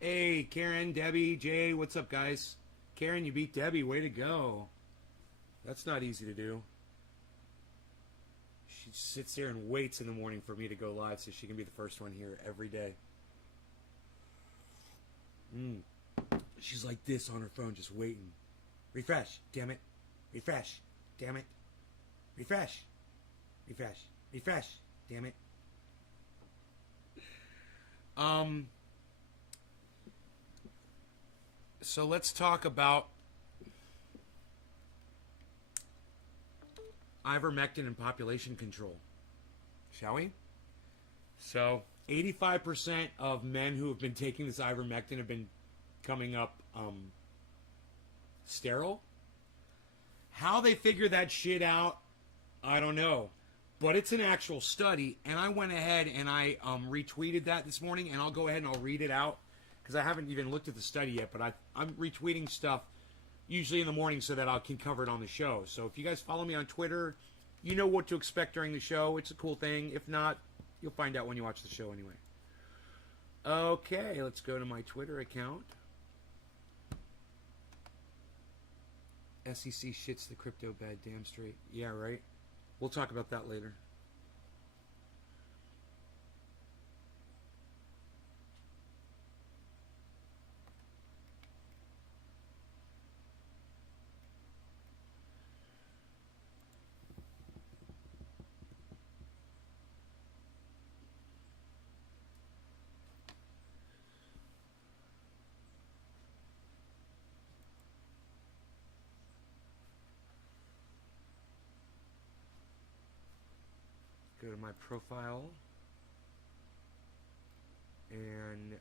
Hey, Karen, Debbie, Jay, what's up, guys? Karen, you beat Debbie. Way to go. That's not easy to do. She sits there and waits in the morning for me to go live so she can be the first one here every day. She's like this on her phone, just waiting. Refresh, damn it. Refresh, damn it. Refresh. Refresh. Refresh, damn it. So let's talk about ivermectin and population control, shall we? So 85% of men who have been taking this ivermectin have been coming up sterile. How they figure that shit out, I don't know. But it's an actual study, and I went ahead and I retweeted that this morning, and I'll go ahead and I'll read it out, because I haven't even looked at the study yet, but I'm retweeting stuff usually in the morning so that I can cover it on the show. So if you guys follow me on Twitter, you know what to expect during the show. It's a cool thing. If not, you'll find out when you watch the show anyway. Okay, let's go to my Twitter account. SEC shits the crypto bed, damn straight. Yeah, right? We'll talk about that later. Go to my profile and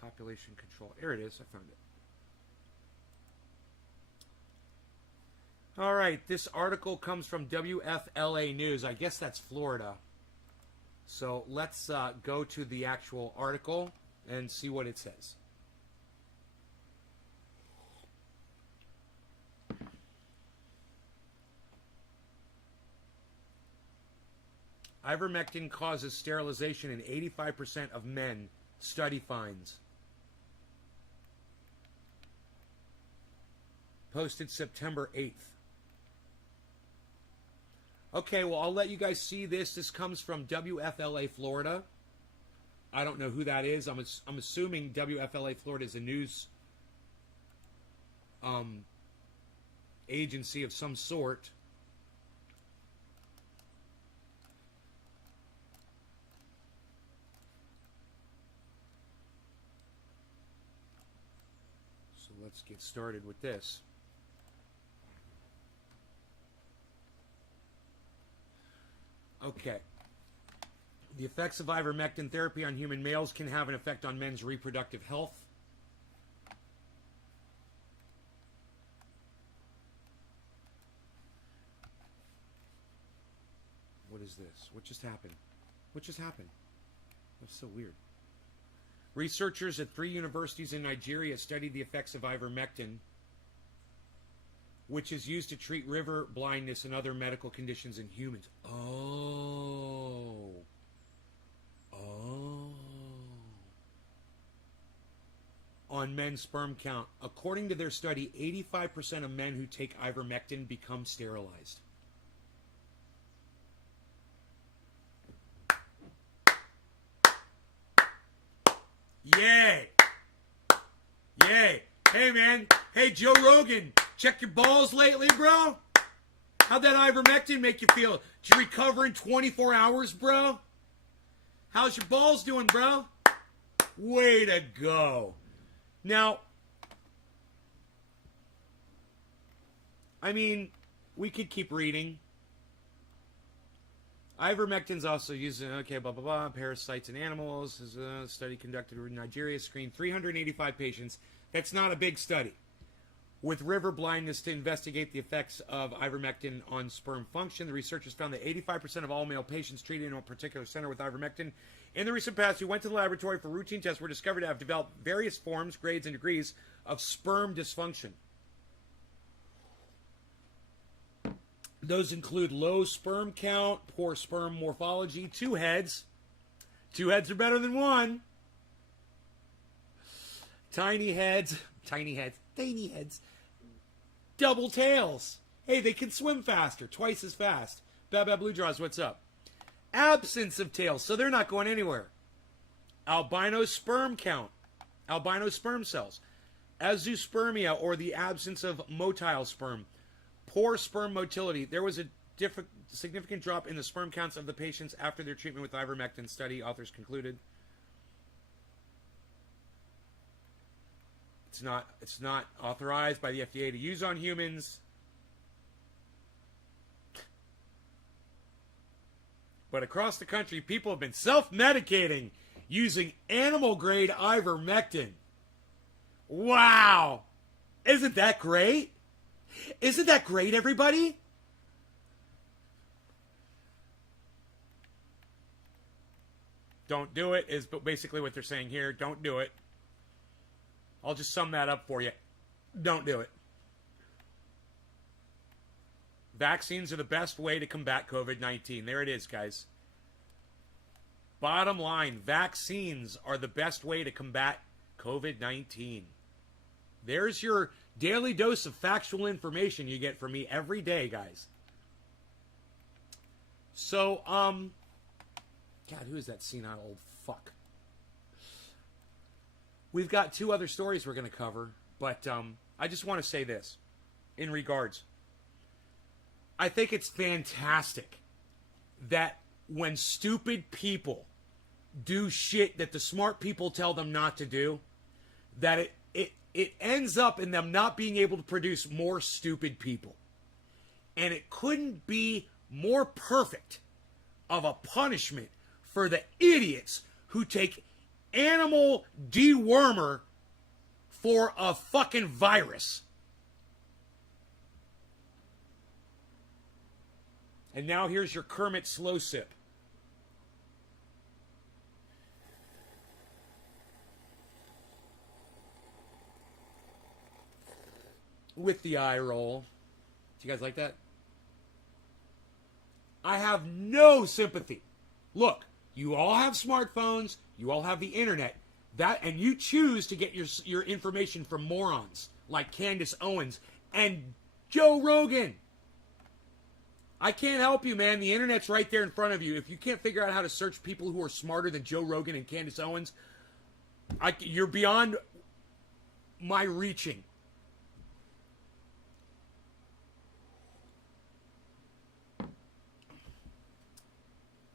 population control. There it is. I found it. All right. This article comes from WFLA News. I guess that's Florida. So let's go to the actual article and see what it says. Ivermectin causes sterilization in 85% of men, study finds. Posted September 8th. Okay, well, I'll let you guys see this. This comes from WFLA Florida. I don't know who that is. I'm assuming WFLA Florida is a news agency of some sort. Let's get started with this. Okay. The effects of ivermectin therapy on human males can have an effect on men's reproductive health. What is this? What just happened? What just happened? That's so weird. Researchers at 3 universities in Nigeria studied the effects of ivermectin, which is used to treat river blindness and other medical conditions in humans. Oh. On men's sperm count. According to their study, 85% of men who take ivermectin become sterilized. Yay! Yay! Hey, man. Hey, Joe Rogan. Check your balls lately, bro? How'd that ivermectin make you feel? Did you recover in 24 hours, bro? How's your balls doing, bro? Way to go. Now, I mean, we could keep reading. Ivermectin's also used in, okay, blah, blah, blah, parasites in animals. This is a study conducted in Nigeria, screened 385 patients. That's not a big study. With river blindness to investigate the effects of ivermectin on sperm function, the researchers found that 85% of all male patients treated in a particular center with ivermectin in the recent past who went to the laboratory for routine tests were discovered to have developed various forms, grades, and degrees of sperm dysfunction. Those include low sperm count, poor sperm morphology, two heads. Two heads are better than one. Tiny heads, tiny heads. Double tails. Hey, they can swim faster, twice as fast. Bad Blue Jaws, what's up? Absence of tails, so they're not going anywhere. Albino sperm count, albino sperm cells. Azoospermia, or the absence of motile sperm. Poor sperm motility. There was a significant drop in the sperm counts of the patients after their treatment with ivermectin study, authors concluded. It's not authorized by the FDA to use on humans. But across the country, people have been self-medicating using animal-grade ivermectin. Wow! Isn't that great? Isn't that great, everybody? Don't do it is basically what they're saying here. Don't do it. I'll just sum that up for you. Don't do it. Vaccines are the best way to combat COVID-19. There it is, guys. Bottom line, vaccines are the best way to combat COVID-19. There's your daily dose of factual information you get from me every day, guys. So, God, who is that senile old fuck? We've got two other stories we're going to cover, but I just want to say this in regards. I think it's fantastic that when stupid people do shit that the smart people tell them not to do, that it ends up in them not being able to produce more stupid people. And it couldn't be more perfect of a punishment for the idiots who take animal dewormer for a fucking virus. And now here's your Kermit slow sip. With the eye roll. Do you guys like that? I have no sympathy. Look, you all have smartphones, you all have the internet, and you choose to get your information from morons like Candace Owens and Joe Rogan. I can't help you, man. The internet's right there in front of you. If you can't figure out how to search people who are smarter than Joe Rogan and Candace Owens, you're beyond my reaching.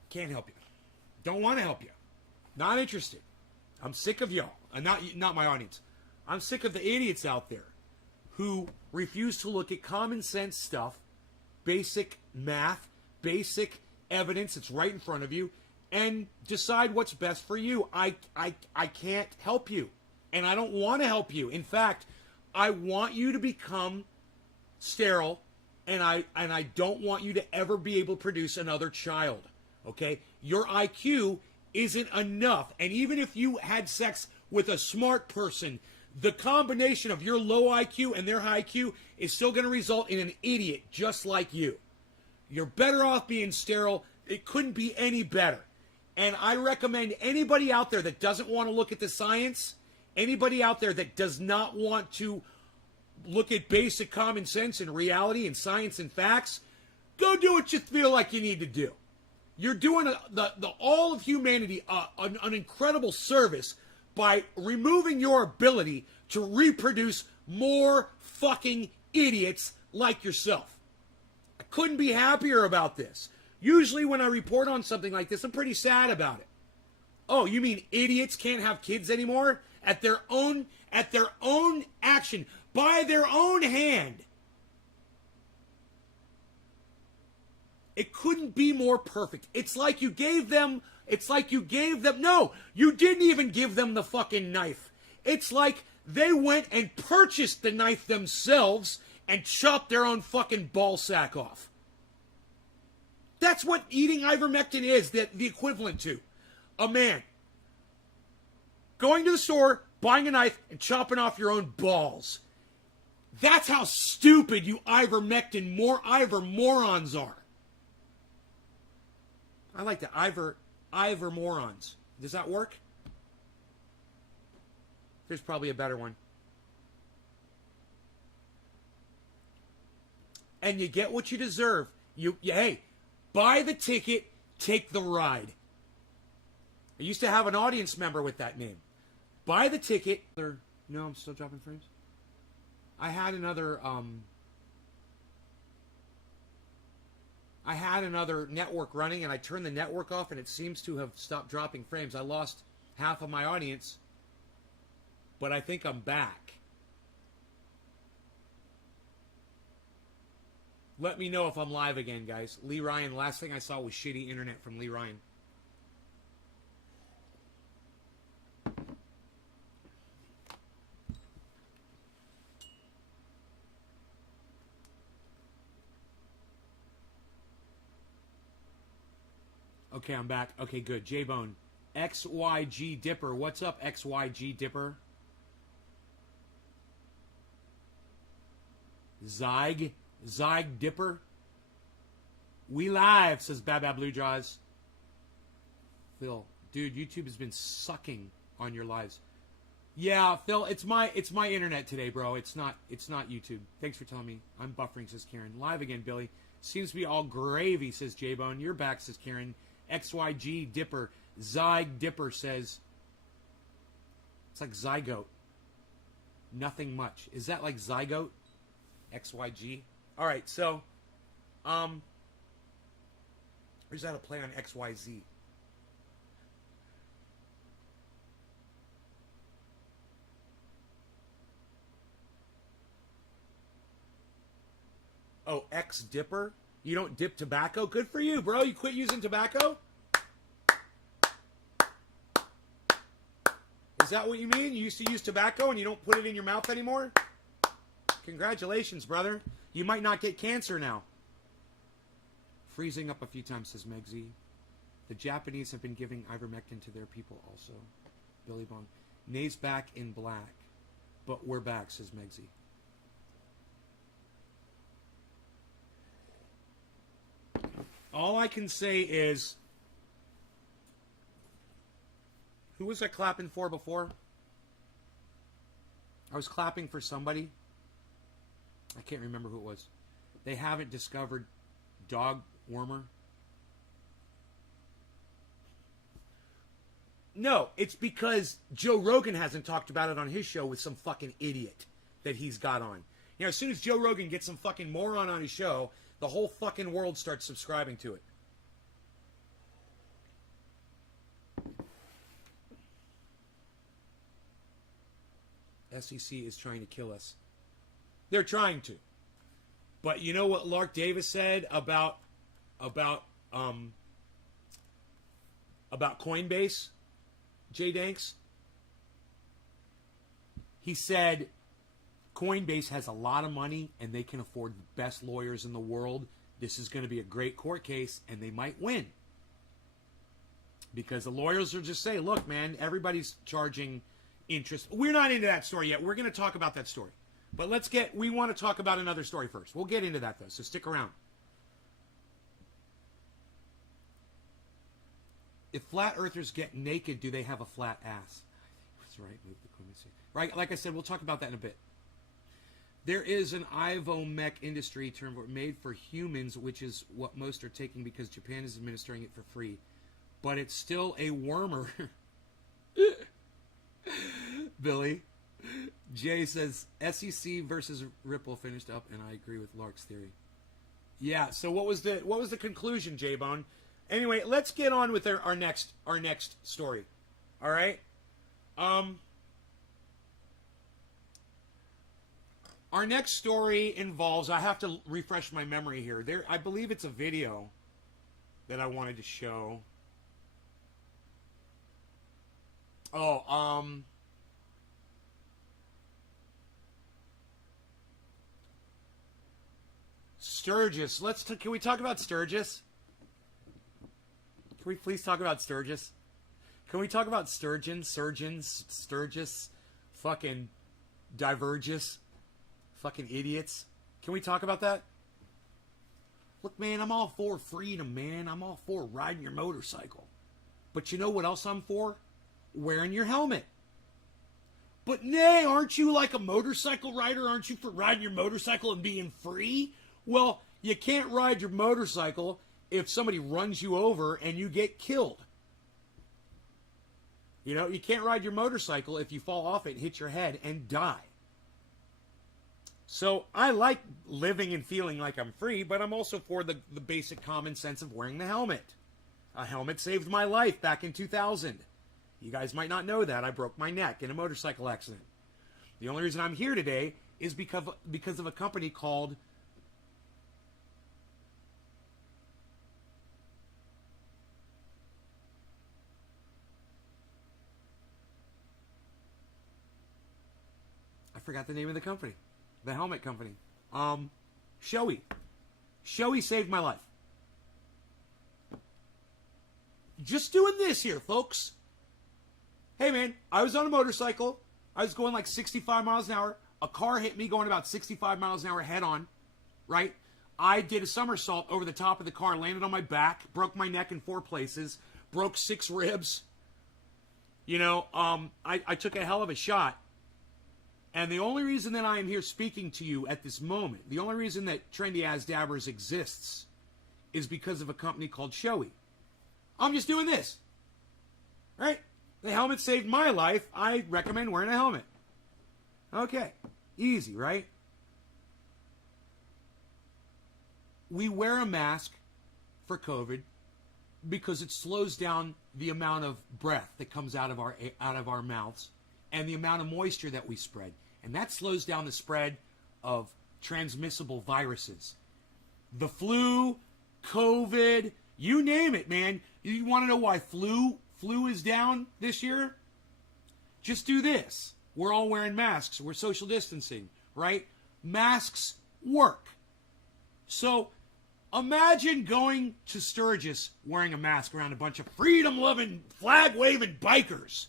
Can't help you. Don't want to help you. Not interested. I'm sick of y'all. Not my audience. I'm sick of the idiots out there who refuse to look at common sense stuff, basic math, basic evidence that's right in front of you, and decide what's best for you. I can't help you. And I don't want to help you. In fact, I want you to become sterile, and I don't want you to ever be able to produce another child. Okay? Your IQ isn't enough. And even if you had sex with a smart person, the combination of your low IQ and their high IQ is still going to result in an idiot just like you. You're better off being sterile. It couldn't be any better. And I recommend anybody out there that doesn't want to look at the science, anybody out there that does not want to look at basic common sense and reality and science and facts, go do what you feel like you need to do. You're doing the all of humanity an incredible service by removing your ability to reproduce more fucking idiots like yourself. I couldn't be happier about this. Usually when I report on something like this, I'm pretty sad about it. Oh, you mean idiots can't have kids anymore? At their own action, by their own hand. It couldn't be more perfect. It's like you gave them, no, you didn't even give them the fucking knife. It's like they went and purchased the knife themselves and chopped their own fucking ball sack off. That's what eating ivermectin is, the equivalent to. A man going to the store, buying a knife, and chopping off your own balls. That's how stupid you ivermectin morons are. I like the Ivor morons. Does that work? There's probably a better one. And you get what you deserve. Hey, buy the ticket, take the ride. I used to have an audience member with that name. Buy the ticket. No, I'm still dropping frames. I had another network running, and I turned the network off, and it seems to have stopped dropping frames. I lost half of my audience, but I think I'm back. Let me know if I'm live again, guys. Lee Ryan, last thing I saw was shitty internet from Lee Ryan. Okay, I'm back. Okay, good. J-Bone. XYG Dipper. What's up, XYG Dipper? Zyg Dipper. We live, says Baba Blue Jaws. Phil, dude, YouTube has been sucking on your lives. Yeah, Phil, it's my internet today, bro. It's not YouTube. Thanks for telling me. I'm buffering, says Karen. Live again, Billy. Seems to be all gravy, says J-Bone. You're back, says Karen. XYG Dipper. Zyg Dipper says it's like zygote. Nothing much. Is that like zygote? XYG. All right, so or is that a play on XYZ? Oh, X Dipper? You don't dip tobacco? Good for you, bro. You quit using tobacco? Is that what you mean? You used to use tobacco and you don't put it in your mouth anymore? Congratulations, brother. You might not get cancer now. Freezing up a few times, says Megzy. The Japanese have been giving ivermectin to their people also. Billy Bong. Nay's back in black. But we're back, says Megzy. All I can say is, who was I clapping for before? I was clapping for somebody. I can't remember who it was. They haven't discovered dog warmer. No, it's because Joe Rogan hasn't talked about it on his show with some fucking idiot that he's got on. You know, as soon as Joe Rogan gets some fucking moron on his show, the whole fucking world starts subscribing to it. SEC is trying to kill us. They're trying to. But you know what Lark Davis said about Coinbase, Jay Danks? He said Coinbase has a lot of money and they can afford the best lawyers in the world. This is going to be a great court case and they might win. Because the lawyers will just say, look, man, everybody's charging interest. We're not into that story yet. We're going to talk about that story. But we want to talk about another story first. We'll get into that, though, so stick around. If flat earthers get naked, do they have a flat ass? That's right. Move the clemency. Right, like I said, we'll talk about that in a bit. There is an Ivomec industry term made for humans, which is what most are taking because Japan is administering it for free. But it's still a wormer. Billy. Jay says SEC versus Ripple finished up, and I agree with Lark's theory. Yeah. So what was the conclusion, J-Bone? Anyway, let's get on with our next story. All right. Our next story involves. I have to refresh my memory here. I believe it's a video that I wanted to show. Oh, Sturgis. Can we talk about Sturgis? Can we please talk about Sturgis? Can we talk about Sturgeon, Surgeons, Sturgis, fucking Divergis, Fucking idiots. Can we talk about that? Look, man, I'm all for freedom, man. I'm all for riding your motorcycle. But you know what else I'm for? Wearing your helmet. But nay, aren't you like a motorcycle rider? Aren't you for riding your motorcycle and being free? Well, you can't ride your motorcycle if somebody runs you over and you get killed. You know, you can't ride your motorcycle if you fall off it, hit your head, and die. So I like living and feeling like I'm free, but I'm also for the basic common sense of wearing the helmet. A helmet saved my life back in 2000. You guys might not know that. I broke my neck in a motorcycle accident. The only reason I'm here today is because of a company called I forgot the name of the company. The helmet company. Shoei. Shoei saved my life. Just doing this here, folks. Hey, man, I was on a motorcycle. I was going like 65 miles an hour. A car hit me going about 65 miles an hour head on, right? I did a somersault over the top of the car, landed on my back, broke my neck in 4 places, broke 6 ribs. You know, I took a hell of a shot. And the only reason that I am here speaking to you at this moment, the only reason that Trendy As Dabbers exists is because of a company called Shoei. I'm just doing this, right? The helmet saved my life. I recommend wearing a helmet. Okay, easy, right? We wear a mask for COVID because it slows down the amount of breath that comes out of our mouths and the amount of moisture that we spread. And that slows down the spread of transmissible viruses. The flu, COVID, you name it, man. You want to know why flu is down this year? Just do this. We're all wearing masks. We're social distancing, right? Masks work. So imagine going to Sturgis wearing a mask around a bunch of freedom-loving, flag-waving bikers.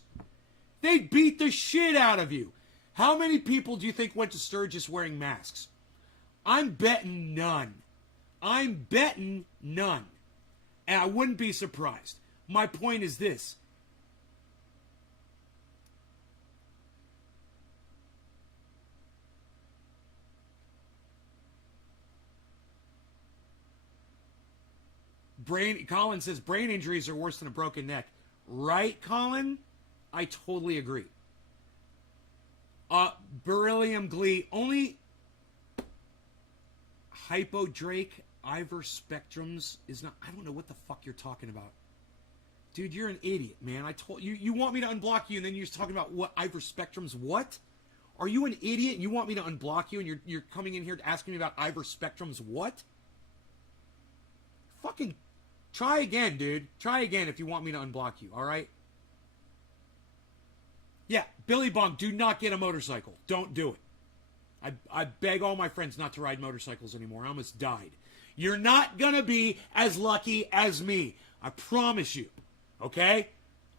They'd beat the shit out of you. How many people do you think went to Sturgis wearing masks? I'm betting none. I'm betting none. And I wouldn't be surprised. My point is this. Colin says brain injuries are worse than a broken neck. Right, Colin? I totally agree. Beryllium Glee, only Hypodrake Iverspectrums is not. I don't know what the fuck you're talking about. Dude, you're an idiot, man. I told you. You want me to unblock you, and then you're just talking about what Iverspectrums? What? Are you an idiot? You want me to unblock you, and you're coming in here asking me about Iverspectrums? What? Fucking try again, dude. Try again if you want me to unblock you. All right. Yeah, Billy Bong, do not get a motorcycle. Don't do it. I beg all my friends not to ride motorcycles anymore. I almost died. You're not going to be as lucky as me. I promise you. Okay?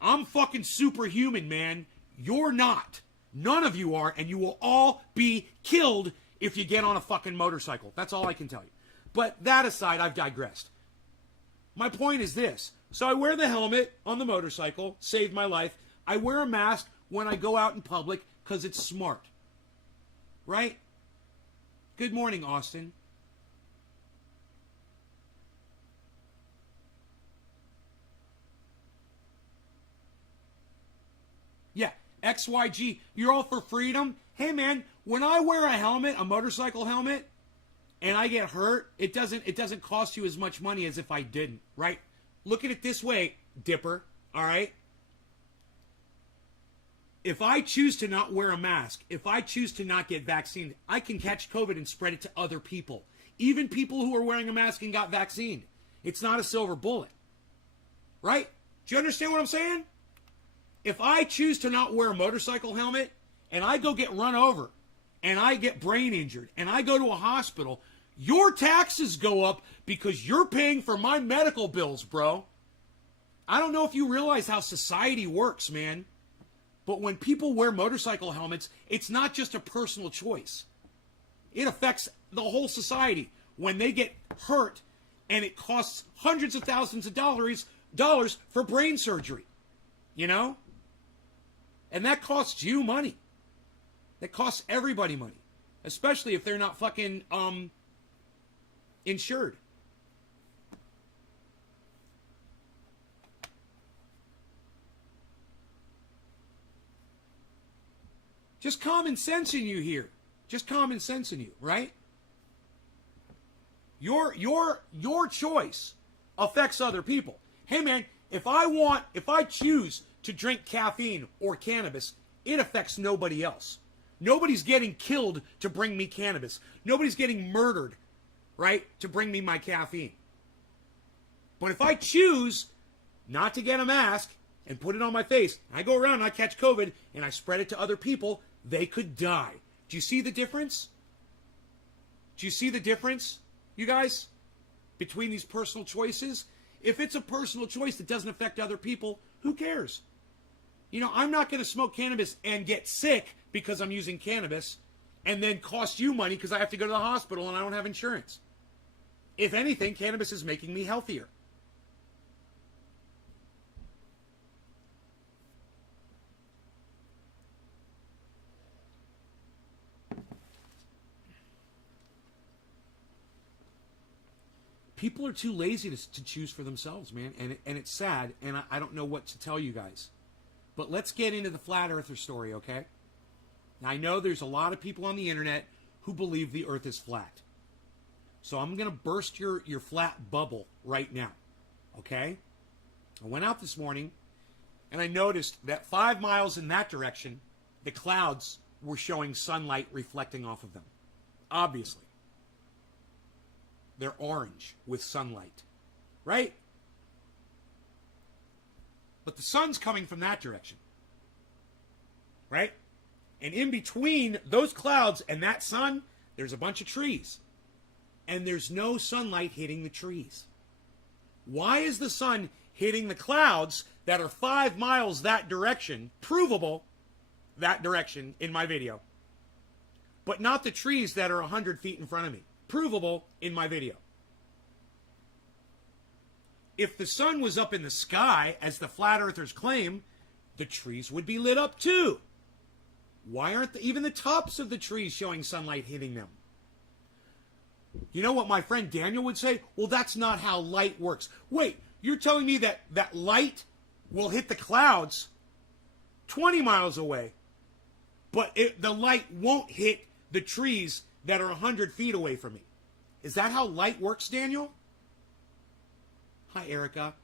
I'm fucking superhuman, man. You're not. None of you are, and you will all be killed if you get on a fucking motorcycle. That's all I can tell you. But that aside, I've digressed. My point is this. So I wear the helmet on the motorcycle, saved my life. I wear a mask when I go out in public because it's smart. Right? Good morning, Austin. Yeah, XYG, you're all for freedom? Hey, man, when I wear a helmet, a motorcycle helmet, and I get hurt, it doesn't cost you as much money as if I didn't, right? Look at it this way, Dipper, all right? If I choose to not wear a mask, if I choose to not get vaccinated, I can catch COVID and spread it to other people. Even people who are wearing a mask and got vaccinated. It's not a silver bullet. Right? Do you understand what I'm saying? If I choose to not wear a motorcycle helmet and I go get run over and I get brain injured and I go to a hospital, your taxes go up because you're paying for my medical bills, bro. I don't know if you realize how society works, man. But when people wear motorcycle helmets, it's not just a personal choice. It affects the whole society when they get hurt and it costs hundreds of thousands of dollars for brain surgery. You know? And that costs you money. That costs everybody money. Especially if they're not fucking insured. Just common sense in you here. Just common sense in you, right? Your choice affects other people. Hey man, if I choose to drink caffeine or cannabis, it affects nobody else. Nobody's getting killed to bring me cannabis. Nobody's getting murdered, right, to bring me my caffeine. But if I choose not to get a mask and put it on my face, I go around and I catch COVID and I spread it to other people, they could die. Do you see the difference? Do you see the difference, you guys, between these personal choices? If it's a personal choice that doesn't affect other people, who cares? You know, I'm not going to smoke cannabis and get sick because I'm using cannabis and then cost you money because I have to go to the hospital and I don't have insurance. If anything, cannabis is making me healthier. People are too lazy to choose for themselves, man. And it's sad, and I don't know what to tell you guys. But let's get into the flat earther story, okay? Now, I know there's a lot of people on the internet who believe the earth is flat. So I'm going to burst your flat bubble right now, okay? I went out this morning, and I noticed that 5 miles in that direction, the clouds were showing sunlight reflecting off of them. Obviously. They're orange with sunlight, right? But the sun's coming from that direction, right? And in between those clouds and that sun, there's a bunch of trees. And there's no sunlight hitting the trees. Why is the sun hitting the clouds that are 5 miles that direction, provable that direction in my video, but not the trees that are 100 feet in front of me? Provable in my video. If the sun was up in the sky, as the flat earthers claim, the trees would be lit up too. Why aren't even the tops of the trees showing sunlight hitting them? You know what my friend Daniel would say? Well, that's not how light works. Wait, you're telling me that light will hit the clouds 20 miles away, but the light won't hit the trees that are 100 feet away from me. Is that how light works, Daniel? Hi, Erica.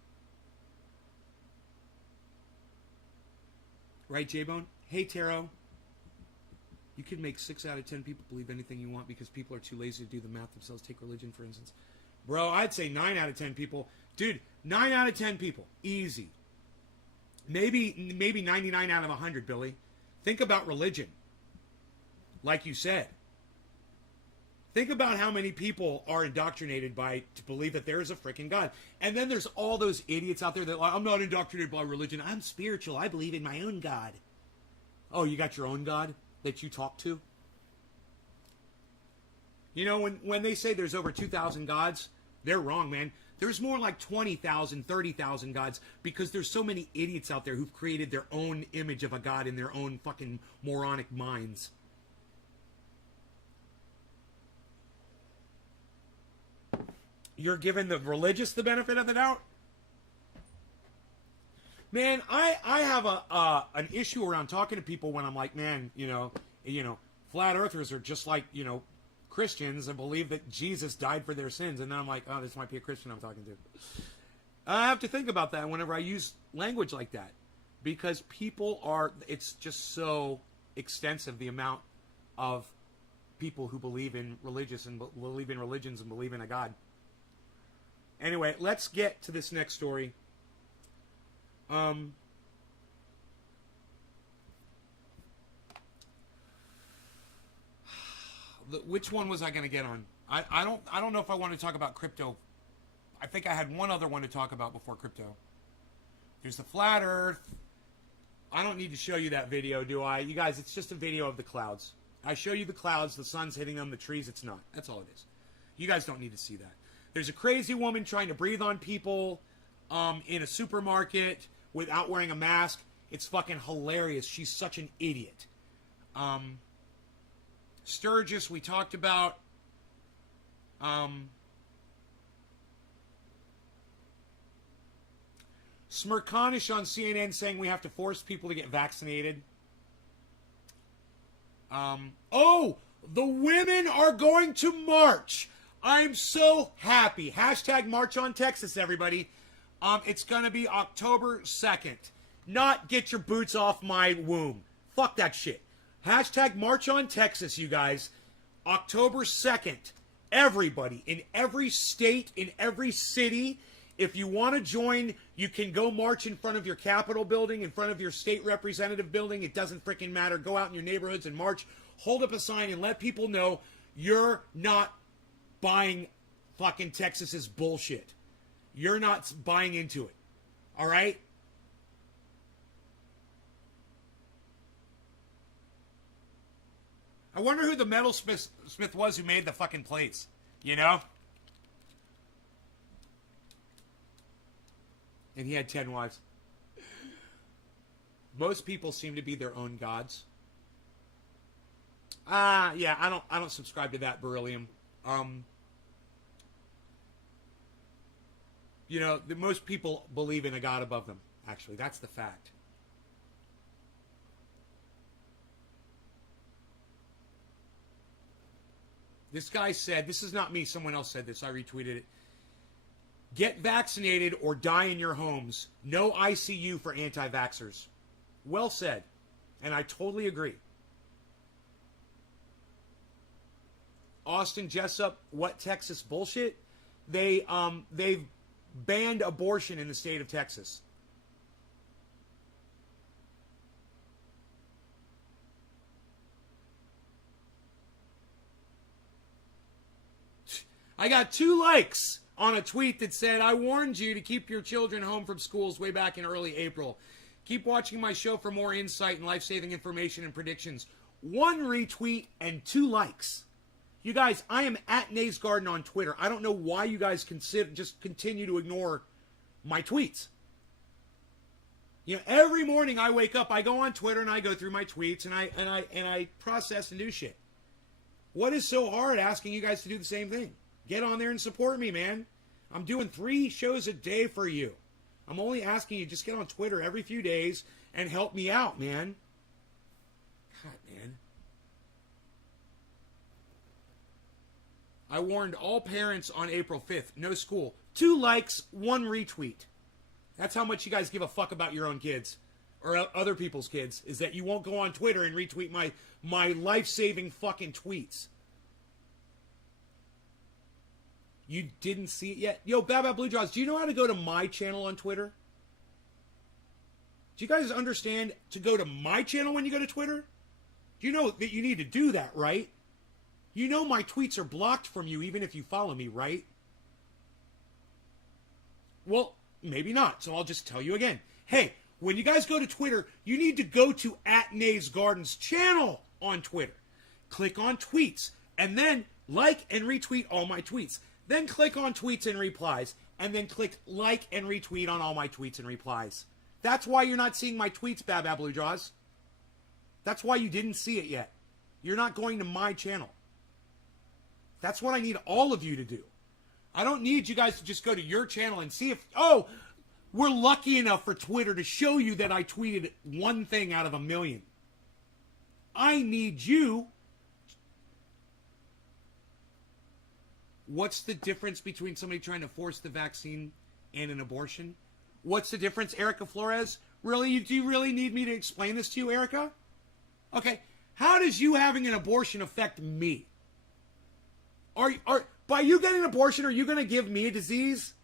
Right, J-Bone? Hey, Taro. You could make 6 out of 10 people believe anything you want because people are too lazy to do the math themselves. Take religion, for instance. Bro, I'd say 9 out of 10 people. Dude, 9 out of 10 people. Easy. Maybe 99 out of 100, Billy. Think about religion. Like you said. Think about how many people are indoctrinated to believe that there is a freaking God. And then there's all those idiots out there that are like, I'm not indoctrinated by religion. I'm spiritual. I believe in my own God. Oh, you got your own God that you talk to? You know, when they say there's over 2,000 gods, they're wrong, man. There's more like 20,000, 30,000 gods because there's so many idiots out there who've created their own image of a God in their own fucking moronic minds. You're giving the religious the benefit of the doubt? Man, I have an issue around talking to people when I'm like, man, you know, flat earthers are just like, Christians and believe that Jesus died for their sins. And then I'm like, oh, this might be a Christian I'm talking to. I have to think about that whenever I use language like that. Because it's just so extensive, the amount of people who believe in religions and believe in a God. Anyway, let's get to this next story. Which one was I going to get on? I don't know if I want to talk about crypto. I think I had one other one to talk about before crypto. There's the flat Earth. I don't need to show you that video, do I? You guys, it's just a video of the clouds. I show you the clouds, the sun's hitting them, the trees, it's not. That's all it is. You guys don't need to see that. There's a crazy woman trying to breathe on people in a supermarket without wearing a mask. It's fucking hilarious. She's such an idiot. Sturgis, we talked about. Smirkanish on CNN saying we have to force people to get vaccinated. Oh, the women are going to march. I'm so happy. Hashtag March on Texas, everybody. It's going to be October 2nd. Not get your boots off my womb. Fuck that shit. Hashtag March on Texas, you guys. October 2nd. Everybody in every state, in every city, if you want to join, you can go march in front of your Capitol building, in front of your state representative building. It doesn't freaking matter. Go out in your neighborhoods and march. Hold up a sign and let people know you're not buying fucking Texas's bullshit. You're not buying into it. All right? I wonder who the metalsmith was who made the fucking plates. You know? And he had 10 wives. Most people seem to be their own gods. Yeah, I don't subscribe to that beryllium. You know, most people believe in a God above them, actually. That's the fact. This guy said, this is not me, someone else said this, I retweeted it. Get vaccinated or die in your homes. No ICU for anti-vaxxers. Well said. And I totally agree. Austin Jessup, what Texas bullshit? They've banned abortion in the state of Texas. I got 2 likes on a tweet that said, I warned you to keep your children home from schools way back in early April. Keep watching my show for more insight and life-saving information and predictions. 1 retweet and 2 likes. You guys, I am at Nays Garden on Twitter. I don't know why you guys just continue to ignore my tweets. You know, every morning I wake up, I go on Twitter and I go through my tweets and I process and do shit. What is so hard asking you guys to do the same thing? Get on there and support me, man. I'm doing 3 shows a day for you. I'm only asking you, just get on Twitter every few days and help me out, man. God, man. I warned all parents on April 5th. No school. 2 likes, 1 retweet. That's how much you guys give a fuck about your own kids. Or other people's kids. Is that you won't go on Twitter and retweet my life-saving fucking tweets. You didn't see it yet? Yo, Baba Blue Jaws, do you know how to go to my channel on Twitter? Do you guys understand to go to my channel when you go to Twitter? You know that you need to do that, right? You know my tweets are blocked from you even if you follow me, right? Well, maybe not, so I'll just tell you again. Hey, when you guys go to Twitter, you need to go to @NaysGardens channel on Twitter. Click on tweets, and then like and retweet all my tweets. Then click on tweets and replies, and then click like and retweet on all my tweets and replies. That's why you're not seeing my tweets, Bab Blue Jaws. That's why you didn't see it yet. You're not going to my channel. That's what I need all of you to do. I don't need you guys to just go to your channel and see if, oh, we're lucky enough for Twitter to show you that I tweeted 1 thing out of 1 million. I need you. What's the difference between somebody trying to force the vaccine and an abortion? What's the difference, Erica Flores? Really? Do you really need me to explain this to you, Erica? Okay. How does you having an abortion affect me? By you getting an abortion, are you going to give me a disease?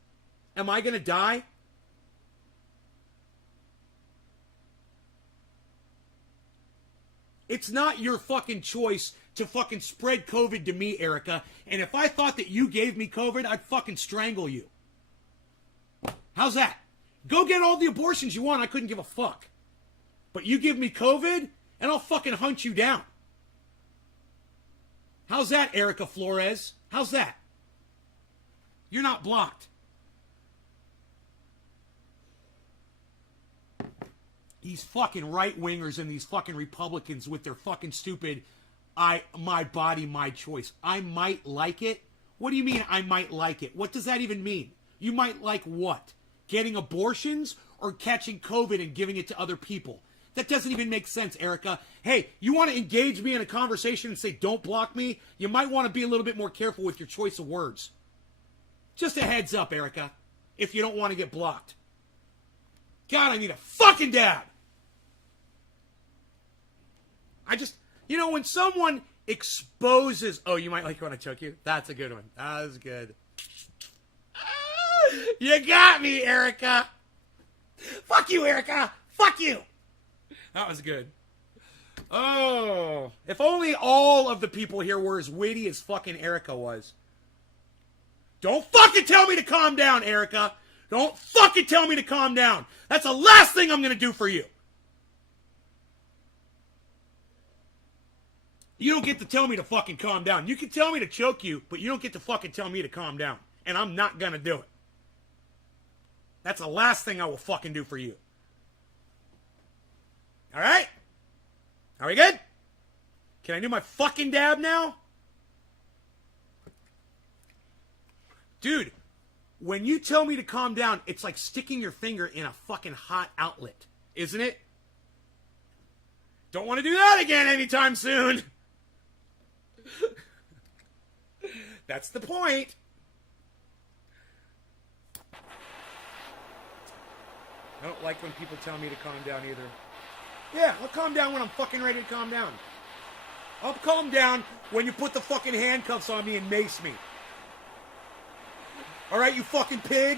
Am I going to die? It's not your fucking choice to fucking spread COVID to me, Erica. And if I thought that you gave me COVID, I'd fucking strangle you. How's that? Go get all the abortions you want. I couldn't give a fuck. But you give me COVID, and I'll fucking hunt you down. How's that, Erica Flores? How's that? You're not blocked. These fucking right-wingers and these fucking Republicans with their fucking stupid, my body, my choice. I might like it? What do you mean I might like it? What does that even mean? You might like what? Getting abortions or catching COVID and giving it to other people? That doesn't even make sense, Erica. Hey, you want to engage me in a conversation and say don't block me? You might want to be a little bit more careful with your choice of words. Just a heads up, Erica, if you don't want to get blocked. God, I need a fucking dab. When someone exposes... Oh, you might like when I choke you? That's a good one. That was good. You got me, Erica. Fuck you, Erica. Fuck you. That was good. Oh, if only all of the people here were as witty as fucking Erica was. Don't fucking tell me to calm down, Erica. Don't fucking tell me to calm down. That's the last thing I'm going to do for you. You don't get to tell me to fucking calm down. You can tell me to choke you, but you don't get to fucking tell me to calm down. And I'm not going to do it. That's the last thing I will fucking do for you. All right? Are we good? Can I do my fucking dab now? Dude, when you tell me to calm down, it's like sticking your finger in a fucking hot outlet, isn't it? Don't want to do that again anytime soon. That's the point. I don't like when people tell me to calm down either. Yeah, I'll calm down when I'm fucking ready to calm down. I'll calm down when you put the fucking handcuffs on me and mace me. Alright, you fucking pig?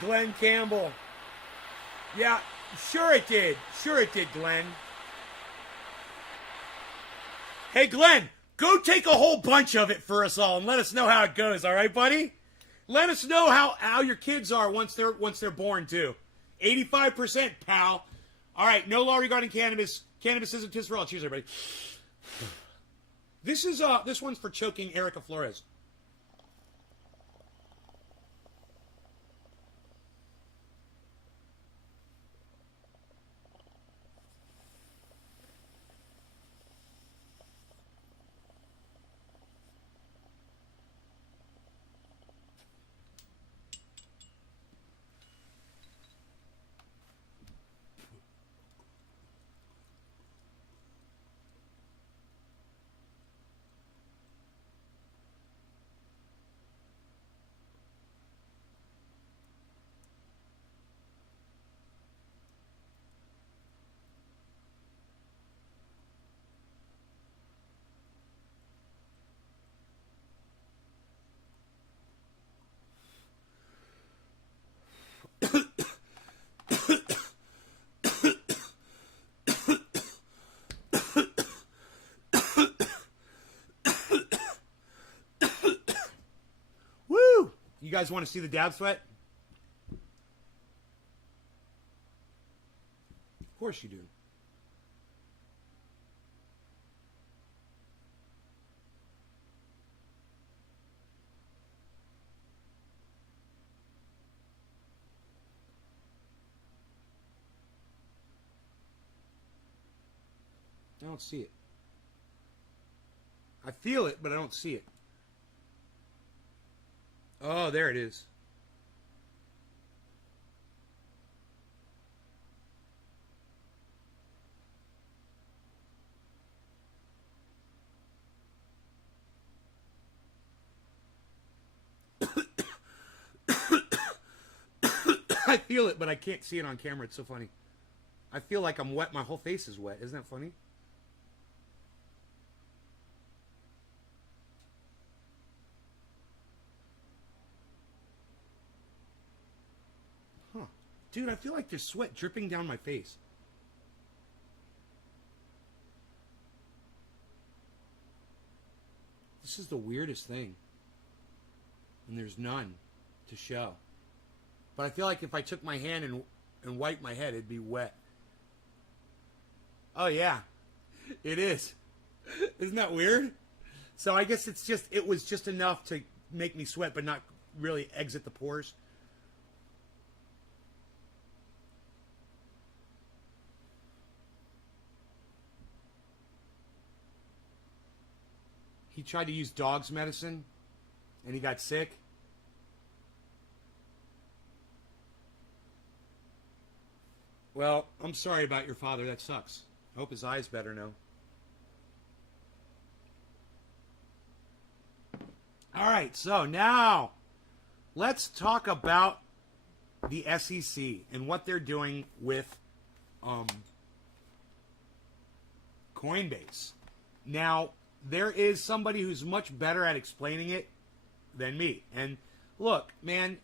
Glenn Campbell. Yeah, sure it did. Sure it did, Glenn. Hey, Glenn, go take a whole bunch of it for us all and let us know how it goes, all right, buddy? Let us know how your kids are once they're born, too. 85%, pal. All right, no law regarding cannabis. Cannabis isn't tis for all. Cheers, everybody. This one's for choking Erica Flores. Woo! You guys want to see the dab sweat? Of course you do. I don't see it. I feel it, but I don't see it. Oh, there it is. I feel it, but I can't see it on camera. It's so funny. I feel like I'm wet. My whole face is wet. Isn't that funny? Huh. Dude, I feel like there's sweat dripping down my face. This is the weirdest thing. And there's none. to show. But I feel like if I took my hand and wiped my head, it'd be wet. Oh, yeah. It is. Isn't that weird? So I guess it was just enough to make me sweat, but not really exit the pores. He tried to use dog's medicine, and he got sick. Well, I'm sorry about your father. That sucks. I hope his eye's better now. All right, so now let's talk about the SEC and what they're doing with Coinbase. Now, there is somebody who's much better at explaining it than me. And look, man,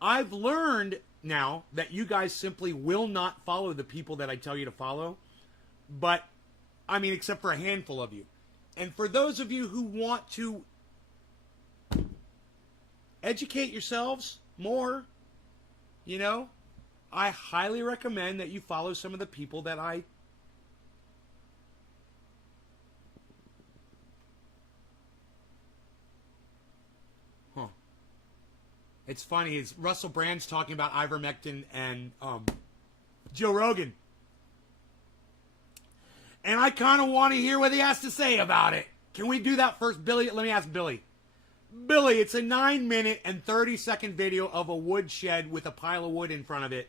I've learned now that you guys simply will not follow the people that I tell you to follow. But, I mean, except for a handful of you. And for those of you who want to educate yourselves more, you know, I highly recommend that you follow some of the people that I It's funny, is Russell Brand's talking about Ivermectin and Joe Rogan. And I kind of want to hear what he has to say about it. Can we do that first, Billy? Let me ask Billy. Billy, it's a 9-minute and 30-second video of a woodshed with a pile of wood in front of it.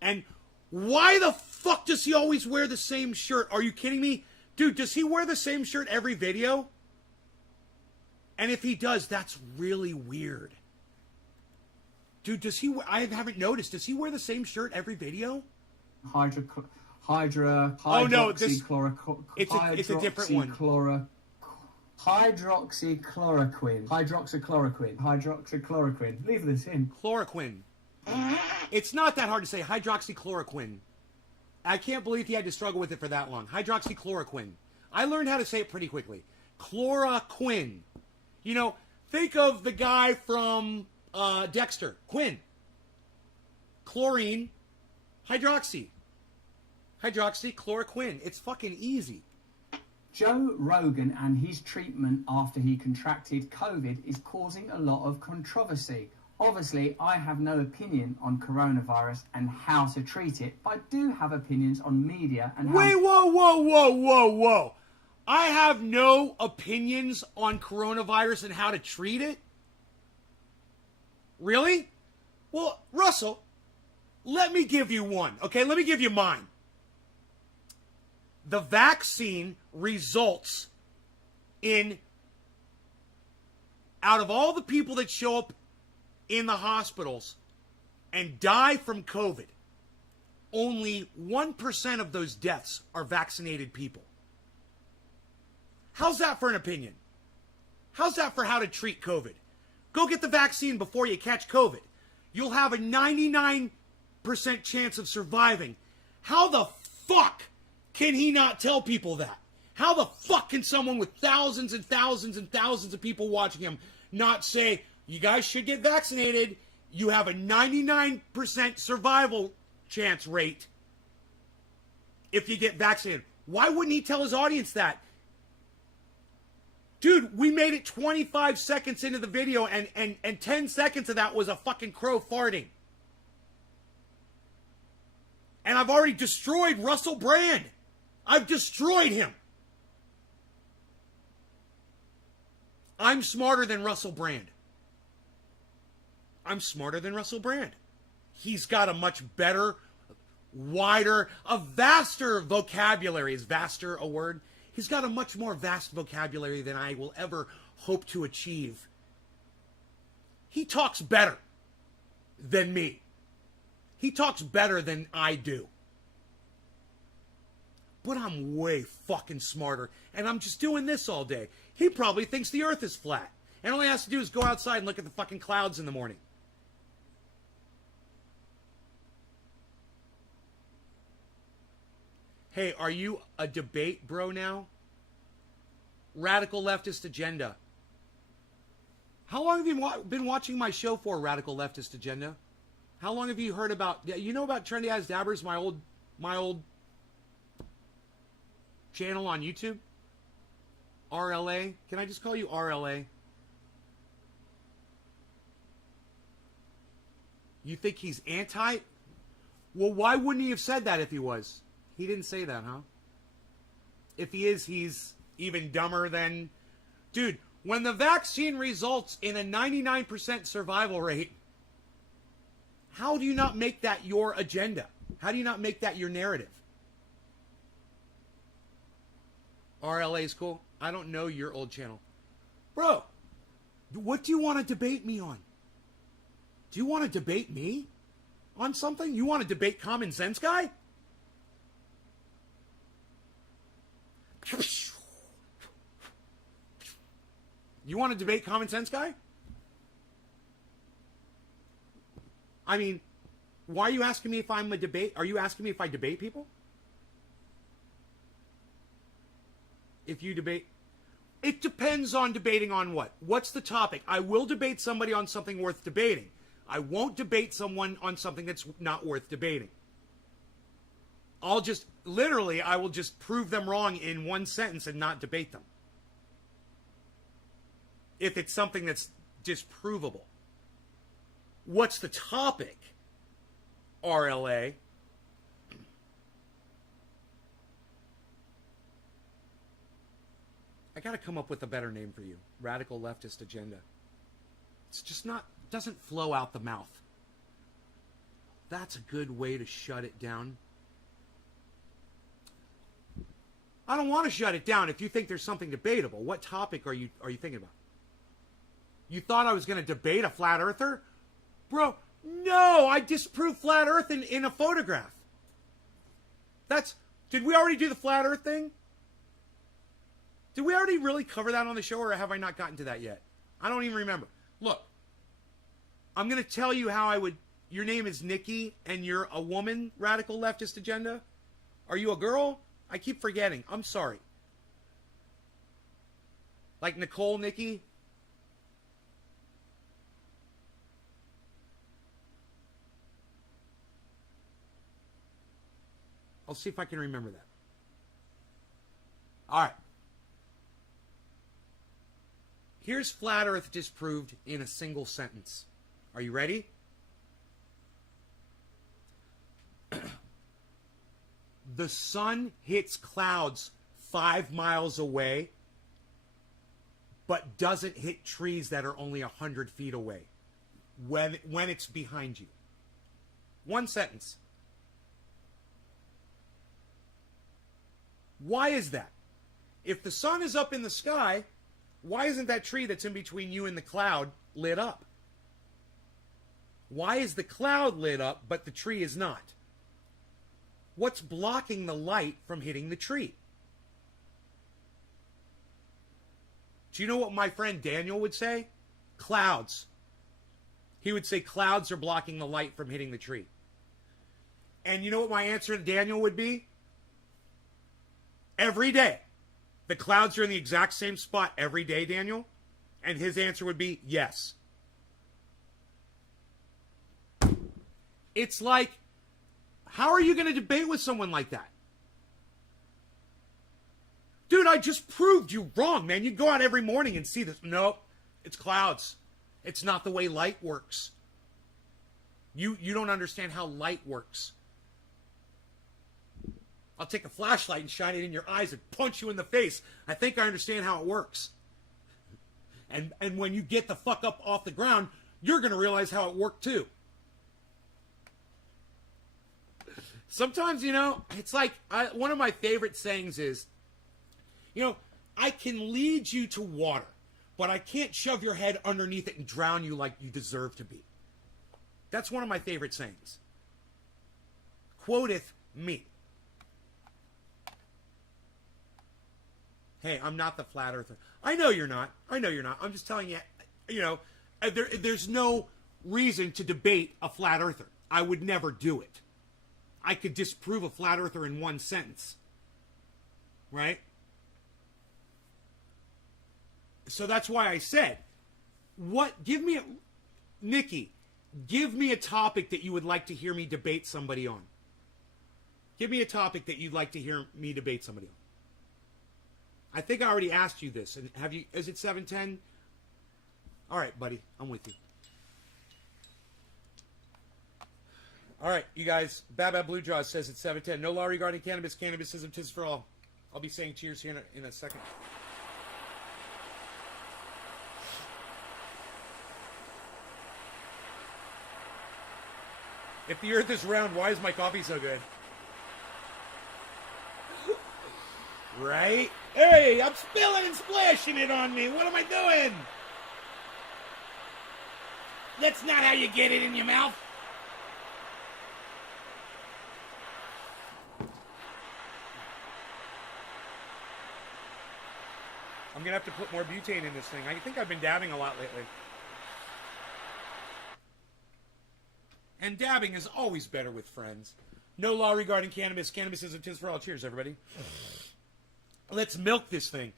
And why the fuck does he always wear the same shirt? Are you kidding me? Dude, does he wear the same shirt every video? And if he does, that's really weird. Dude, does he? I haven't noticed. Does he wear the same shirt every video? Oh no, it's a different one. Hydroxychloroquine. Leave this in. Chloroquine. It's not that hard to say. Hydroxychloroquine. I can't believe he had to struggle with it for that long. Hydroxychloroquine. I learned how to say it pretty quickly. Chloroquine. You know, think of the guy from Dexter. Quinn. Chlorine. Hydroxychloroquine. It's fucking easy. Joe Rogan and his treatment after he contracted COVID is causing a lot of controversy. Obviously, I have no opinion on coronavirus and how to treat it, but I do have opinions on media and how... Wait, whoa. I have no opinions on coronavirus and how to treat it? Really? Well, Russell, let me give you one, okay? Let me give you mine. The vaccine results in, out of all the people that show up in the hospitals and die from COVID, only 1% of those deaths are vaccinated people. How's that for an opinion? How's that for how to treat COVID? Go get the vaccine before you catch COVID. You'll have a 99% chance of surviving. How the fuck can he not tell people that? How the fuck can someone with thousands and thousands and thousands of people watching him not say, you guys should get vaccinated, you have a 99% survival chance rate if you get vaccinated? Why wouldn't he tell his audience that? Dude, we made it 25 seconds into the video and 10 seconds of that was a fucking crow farting. And I've already destroyed Russell Brand. I've destroyed him. I'm smarter than Russell Brand. I'm smarter than Russell Brand. He's got a much better, wider, a vaster vocabulary. Is vaster a word? He's got a much more vast vocabulary than I will ever hope to achieve. He talks better than me. He talks better than I do. But I'm way fucking smarter, and I'm just doing this all day. He probably thinks the earth is flat, and all he has to do is go outside and look at the fucking clouds in the morning. Hey, are you a debate bro now? Radical leftist agenda. How long have you been watching my show for, Radical Leftist Agenda? How long have you heard about... You know about Trendy As Dabbers, my old channel on YouTube? RLA? Can I just call you RLA? You think he's anti? Well, why wouldn't he have said that if he was? He didn't say that, huh? If he is, he's even dumber than... Dude, when the vaccine results in a 99% survival rate, how do you not make that your agenda? How do you not make that your narrative? RLA is cool. I don't know your old channel. Bro, what do you want to debate me on? Do you want to debate me on something? You want to debate Common Sense Guy? You want to debate Common Sense Guy? I mean, why are you asking me if I'm a debate? Are you asking me if I debate people? If you debate... It depends on debating on what. What's the topic? I will debate somebody on something worth debating. I won't debate someone on something that's not worth debating. I'll just... Literally, I will just prove them wrong in one sentence and not debate them. If it's something that's disprovable. What's the topic? RLA. I gotta come up with a better name for you. Radical Leftist Agenda. It's just not, doesn't flow out the mouth. That's a good way to shut it down. I don't want to shut it down if you think there's something debatable. What topic are you thinking about? You thought I was going to debate a flat earther? Bro, no, I disproved flat earth in a photograph. Did we already do the flat earth thing? Did we already really cover that on the show, or have I not gotten to that yet? I don't even remember. Look, I'm going to tell you how I would... Your name is Nikki, and you're a woman, Radical Leftist Agenda? Are you a girl? I keep forgetting. I'm sorry. Like Nicole, Nikki? I'll see if I can remember that. All right. Here's flat earth disproved in a single sentence. Are you ready? The sun hits clouds 5 miles away, but doesn't hit trees that are only 100 feet away when it's behind you. One sentence. Why is that? If the sun is up in the sky, why isn't that tree that's in between you and the cloud lit up? Why is the cloud lit up, but the tree is not? What's blocking the light from hitting the tree? Do you know what my friend Daniel would say? Clouds. He would say clouds are blocking the light from hitting the tree. And you know what my answer to Daniel would be? Every day. The clouds are in the exact same spot every day, Daniel? And his answer would be yes. It's like, how are you going to debate with someone like that? Dude, I just proved you wrong, man. You go out every morning and see this. Nope, it's clouds. It's not the way light works. You don't understand how light works. I'll take a flashlight and shine it in your eyes and punch you in the face. I think I understand how it works. And when you get the fuck up off the ground, you're going to realize how it worked too. Sometimes, it's like, one of my favorite sayings is, I can lead you to water, but I can't shove your head underneath it and drown you like you deserve to be. That's one of my favorite sayings. Quoteth me. Hey, I'm not the flat earther. I know you're not. I'm just telling you, there's no reason to debate a flat earther. I would never do it. I could disprove a flat earther in one sentence. Right? So that's why I said, Nikki, give me a topic that you would like to hear me debate somebody on. Give me a topic that you'd like to hear me debate somebody on. I think I already asked you this. And is it 7:10? All right, buddy. I'm with you. All right, you guys. Baba Blue Jaw says it's 7:10. No law regarding cannabis. Cannabisism, tis for all. I'll be saying cheers here in a second. If the earth is round, why is my coffee so good? Right? Hey, I'm spilling and splashing it on me. What am I doing? That's not how you get it in your mouth. I'm going to have to put more butane in this thing. I think I've been dabbing a lot lately. And dabbing is always better with friends. No law regarding cannabis. Cannabisism, tis for all. Cheers, everybody. Let's milk this thing.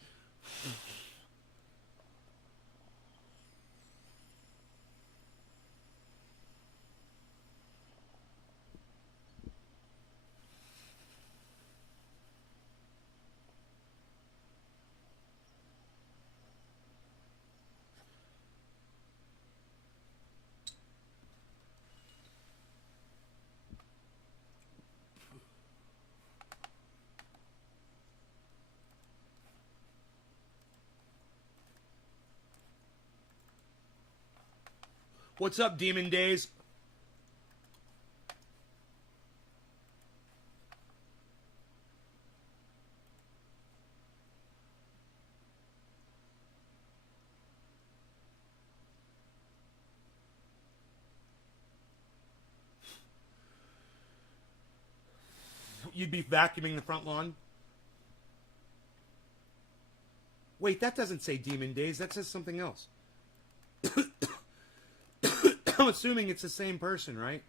What's up, Demon Days? You'd be vacuuming the front lawn? Wait, that doesn't say Demon Days. That says something else. I'm assuming it's the same person, right?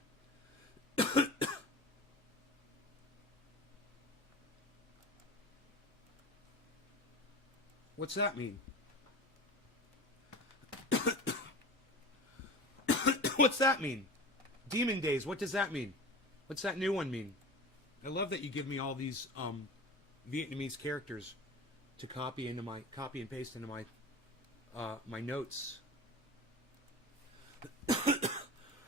What's that mean? What's that mean? Demon Days, what does that mean? What's that new one mean? I love that you give me all these Vietnamese characters to copy and paste into my notes.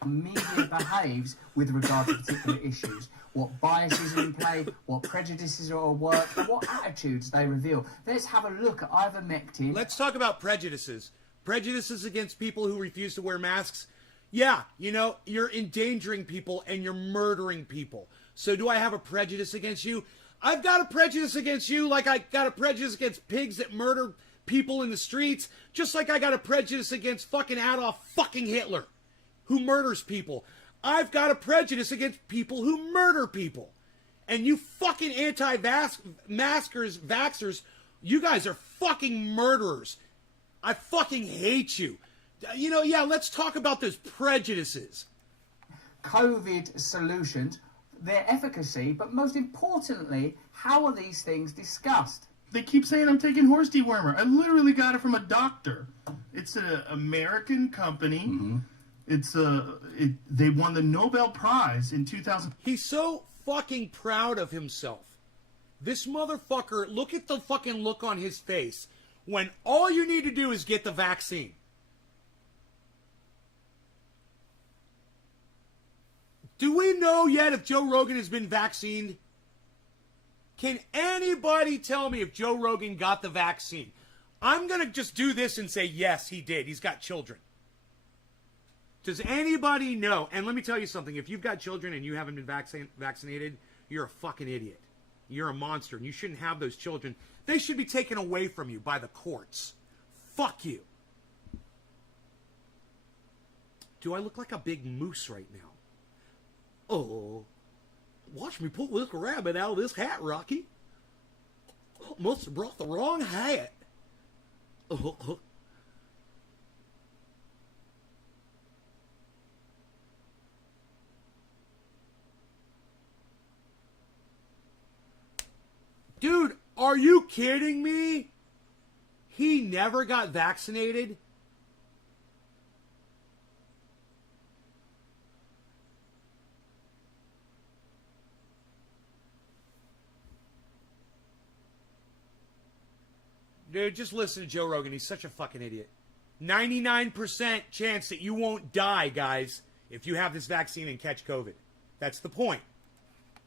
Media behaves with regard to particular issues, what biases are in play, what prejudices are at work, and what attitudes they reveal. Let's have a look at ivermectin. Let's talk about prejudices. Prejudices against people who refuse to wear masks. Yeah, you know, you're endangering people and you're murdering people. So do I have a prejudice against you? I've got a prejudice against you like I got a prejudice against pigs that murder people in the streets, just like I got a prejudice against fucking Adolf fucking Hitler, who murders people. I've got a prejudice against people who murder people. And you fucking anti-maskers, vaxxers, you guys are fucking murderers. I fucking hate you. You know, yeah, let's talk about those prejudices. COVID solutions, their efficacy, but most importantly, how are these things discussed? They keep saying I'm taking horse dewormer. I literally got it from a doctor. It's an American company. Mm-hmm. They won the Nobel Prize in 2000. He's so fucking proud of himself. This motherfucker, look at the fucking look on his face when all you need to do is get the vaccine. Do we know yet if Joe Rogan has been vaccinated? Can anybody tell me if Joe Rogan got the vaccine? I'm going to just do this and say, yes, he did. He's got children. Does anybody know? And let me tell you something. If you've got children and you haven't been vaccinated, you're a fucking idiot. You're a monster, and you shouldn't have those children. They should be taken away from you by the courts. Fuck you. Do I look like a big moose right now? Oh, watch me pull this rabbit out of this hat, Rocky. Must have brought the wrong hat. Oh. Dude, are you kidding me? He never got vaccinated? Dude, just listen to Joe Rogan. He's such a fucking idiot. 99% chance that you won't die, guys, if you have this vaccine and catch COVID. That's the point.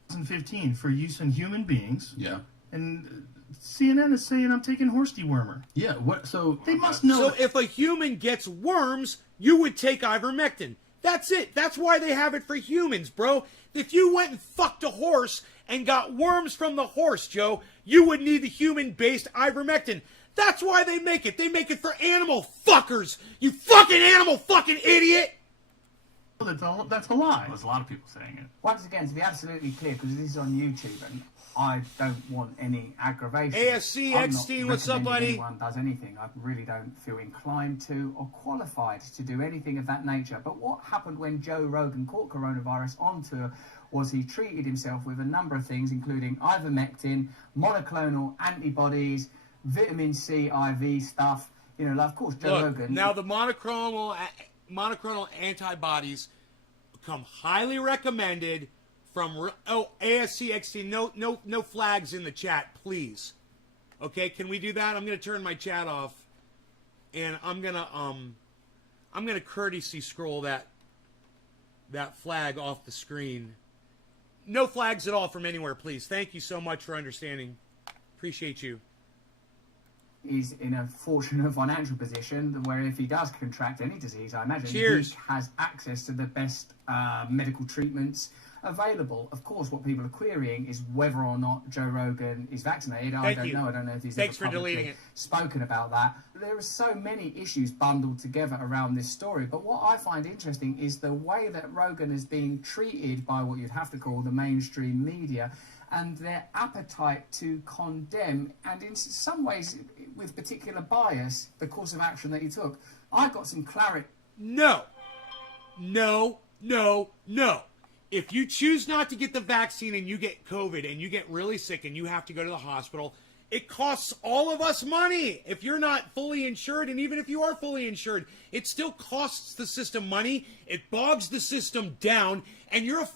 2015 for use in human beings. Yeah. And CNN is saying I'm taking horse dewormer. Yeah. What? So They must know. So if a human gets worms, you would take ivermectin. That's it. That's why they have it for humans, bro. If you went and fucked a horse and got worms from the horse, Joe, you would need the human-based ivermectin. That's why they make it. They make it for animal fuckers. You fucking animal fucking idiot. That's a lie. There's a lot of people saying it. Once again, to be absolutely clear, because this is on YouTube and I don't want any aggravation. ASC, I'm Eckstein, not what's up, recommending buddy? anyone does anything. I really don't feel inclined to or qualified to do anything of that nature. But what happened when Joe Rogan caught coronavirus on tour was he treated himself with a number of things, including ivermectin, monoclonal antibodies, vitamin C IV stuff. You know, like, of course, Joe Rogan. Now the monoclonal antibodies come highly recommended from ASC Eckstein. No flags in the chat, please. Okay, can we do that? I'm gonna turn my chat off, and I'm gonna courtesy scroll that flag off the screen. No flags at all from anywhere, please. Thank you so much for understanding. Appreciate you. He's in a fortunate financial position where if he does contract any disease, I imagine Cheers. he has access to the best medical treatments available. Of course, what people are querying is whether or not Joe Rogan is vaccinated. I don't know. I don't know if he's Thanks ever for deleting publicly it. spoken about that. There are so many issues bundled together around this story. But what I find interesting is the way that Rogan is being treated by what you'd have to call the mainstream media, and their appetite to condemn, and in some ways with particular bias, the course of action that he took. I got some clarity. No. If you choose not to get the vaccine and you get COVID and you get really sick and you have to go to the hospital, it costs all of us money if you're not fully insured. And even if you are fully insured, it still costs the system money. It bogs the system down, and you're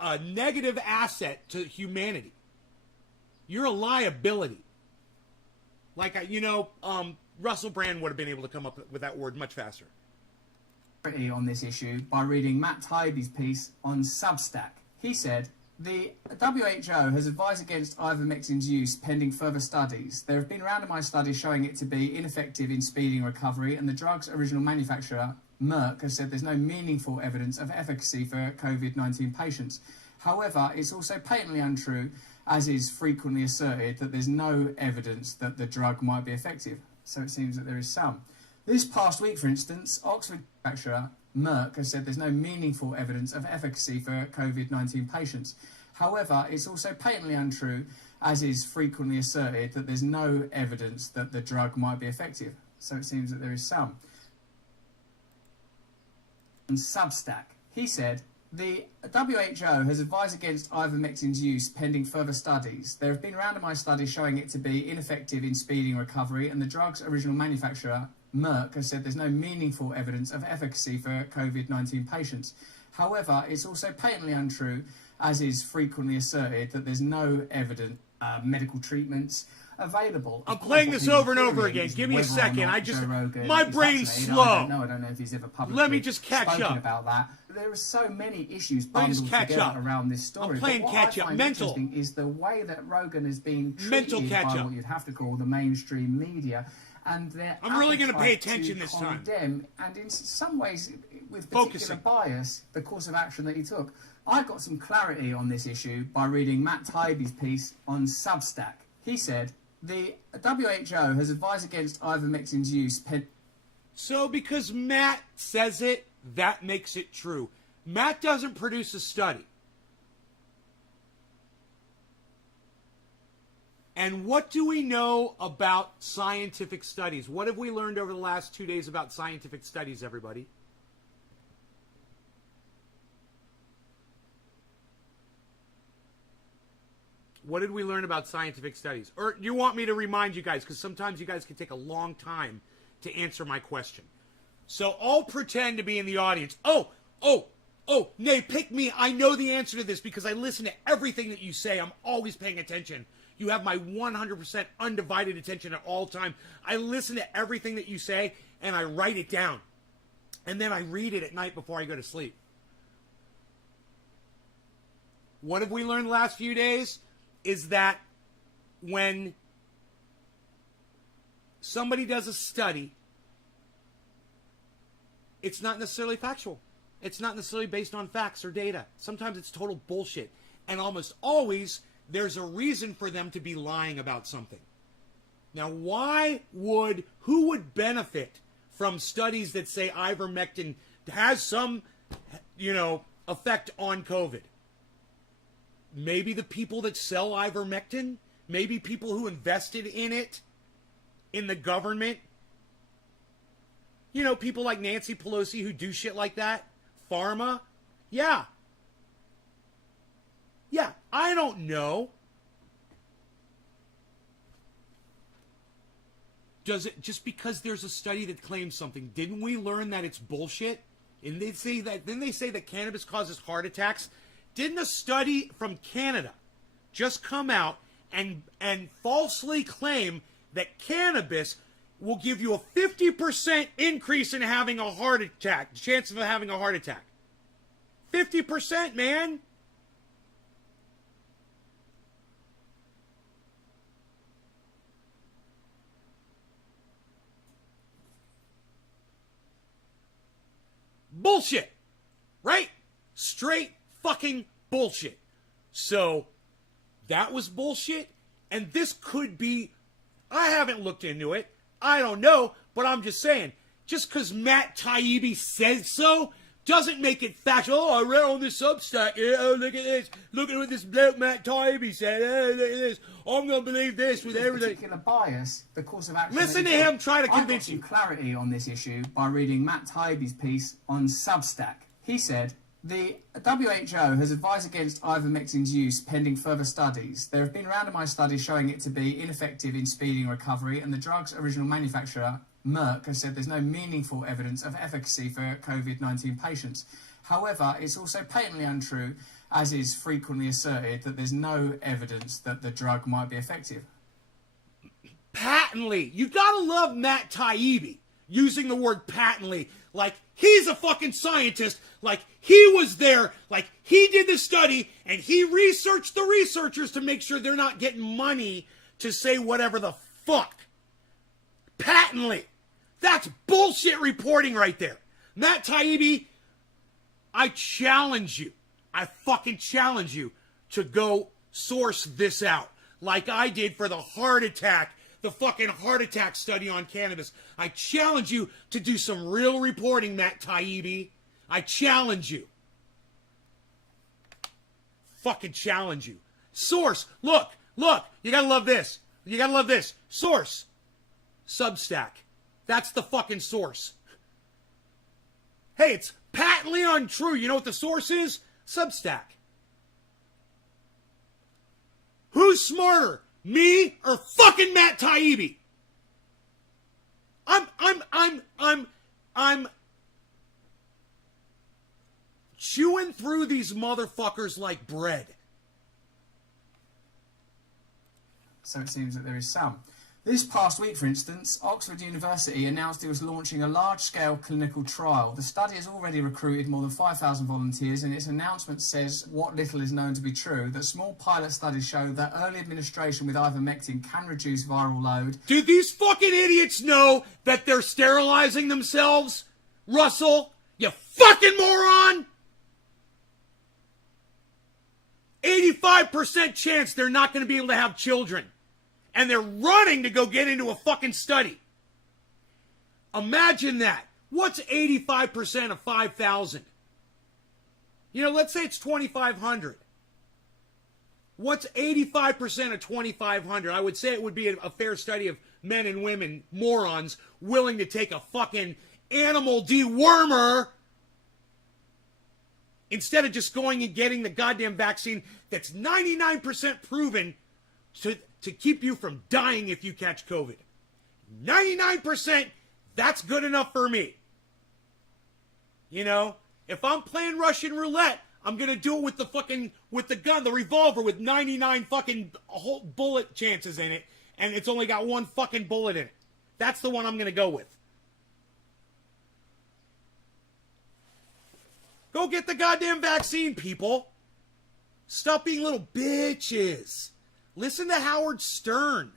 a negative asset to humanity. You're a liability. Like, Russell Brand would have been able to come up with that word much faster. On this issue by reading Matt Taibbi's piece on Substack. He said, the WHO has advised against ivermectin's use pending further studies. There have been randomized studies showing it to be ineffective in speeding recovery, and the drug's original manufacturer, Merck, has said there's no meaningful evidence of efficacy for COVID-19 patients. However, it's also patently untrue, as is frequently asserted, that there's no evidence that the drug might be effective. So it seems that there is some. This past week, for instance, Oxford manufacturer Merck has said there's no meaningful evidence of efficacy for COVID-19 patients. However, it's also patently untrue, as is frequently asserted, that there's no evidence that the drug might be effective. So it seems that there is some. On Substack, he said, the WHO has advised against ivermectin's use pending further studies. There have been randomized studies showing it to be ineffective in speeding recovery, and the drug's original manufacturer, Merck, has said there's no meaningful evidence of efficacy for COVID-19 patients. However, it's also patently untrue, as is frequently asserted, that there's no evidence medical treatments available. I'm playing this over and over again. Give me a second. My brain's slow. I don't know if he's ever publicly Let me just catch spoken up about that. There are so many issues Let me bundled just catch together up. around this story. I'm playing But what catch I up. find Mental. interesting is the way that Rogan is being Mental treated catch by up. what you'd have to call the mainstream media, and their I'm really gonna pay appetite attention to this time. condemn, and in some ways with Focusing. particular bias, the course of action that he took. I got some clarity on this issue by reading Matt Taibbi's piece on Substack. He said, the WHO has advised against ivermectin's use. So because Matt says it, that makes it true. Matt doesn't produce a study. And what do we know about scientific studies? What have we learned over the last 2 days about scientific studies, everybody? What did we learn about scientific studies? Or you want me to remind you guys, because sometimes you guys can take a long time to answer my question. So I'll pretend to be in the audience. Oh, Nay, pick me. I know the answer to this because I listen to everything that you say. I'm always paying attention. You have my 100% undivided attention at all time. I listen to everything that you say, and I write it down. And then I read it at night before I go to sleep. What have we learned the last few days? Is that when somebody does a study, it's not necessarily factual. It's not necessarily based on facts or data. Sometimes it's total bullshit. And almost always, there's a reason for them to be lying about something. Now, who would benefit from studies that say ivermectin has some, effect on COVID? Maybe the people that sell ivermectin, maybe people who invested in it in the government. People like Nancy Pelosi who do shit like that. Pharma. Yeah, I don't know. Does it, just because there's a study that claims something, didn't we learn that it's bullshit? And didn't they say that cannabis causes heart attacks? Didn't a study from Canada just come out and falsely claim that cannabis will give you a 50% increase in having a heart attack, chance of having a heart attack? 50%, man. Bullshit. Right? Straight fucking bullshit. So, that was bullshit, and this could be, I haven't looked into it, I don't know, but I'm just saying, just because Matt Taibbi says so, doesn't make it factual. Oh, I read on this Substack, oh, look at this, look at what this bloke Matt Taibbi said, oh, look at this, I'm going to believe this with everything. Particular bias, the course of action. Listen to him try to convince you. I got some clarity on this issue by reading Matt Taibbi's piece on Substack. He said, the WHO has advised against ivermectin's use pending further studies. There have been randomised studies showing it to be ineffective in speeding recovery, and the drug's original manufacturer, Merck, has said there's no meaningful evidence of efficacy for COVID-19 patients. However, it's also patently untrue, as is frequently asserted, that there's no evidence that the drug might be effective. Patently. You gotta love Matt Taibbi using the word patently. Like, he's a fucking scientist. Like, he was there. Like, he did the study, and he researched the researchers to make sure they're not getting money to say whatever the fuck. Patently. That's bullshit reporting right there. Matt Taibbi, I challenge you. I fucking challenge you to go source this out. Like I did for the heart attack, the fucking heart attack study on cannabis. I challenge you to do some real reporting, Matt Taibbi. I challenge you. Fucking challenge you. Source. Look. You gotta love this. You gotta love this. Source. Substack. That's the fucking source. Hey, it's patently untrue. You know what the source is? Substack. Who's smarter? Me or fucking Matt Taibbi? I'm chewing through these motherfuckers like bread. So it seems that there is some. This past week, for instance, Oxford University announced it was launching a large-scale clinical trial. The study has already recruited more than 5,000 volunteers, and its announcement says what little is known to be true, that small pilot studies show that early administration with ivermectin can reduce viral load. Do these fucking idiots know that they're sterilizing themselves, Russell? You fucking moron! 85% chance they're not going to be able to have children. And they're running to go get into a fucking study. Imagine that. What's 85% of 5,000? Let's say it's 2,500. What's 85% of 2,500? I would say it would be a fair study of men and women, morons, willing to take a fucking animal dewormer instead of just going and getting the goddamn vaccine that's 99% proven to keep you from dying if you catch COVID. 99%, that's good enough for me. If I'm playing Russian roulette, I'm going to do it with the gun, the revolver with 99 fucking whole bullet chances in it, and it's only got one fucking bullet in it. That's the one I'm going to go with. Go get the goddamn vaccine, people. Stop being little bitches. Listen to Howard Stern.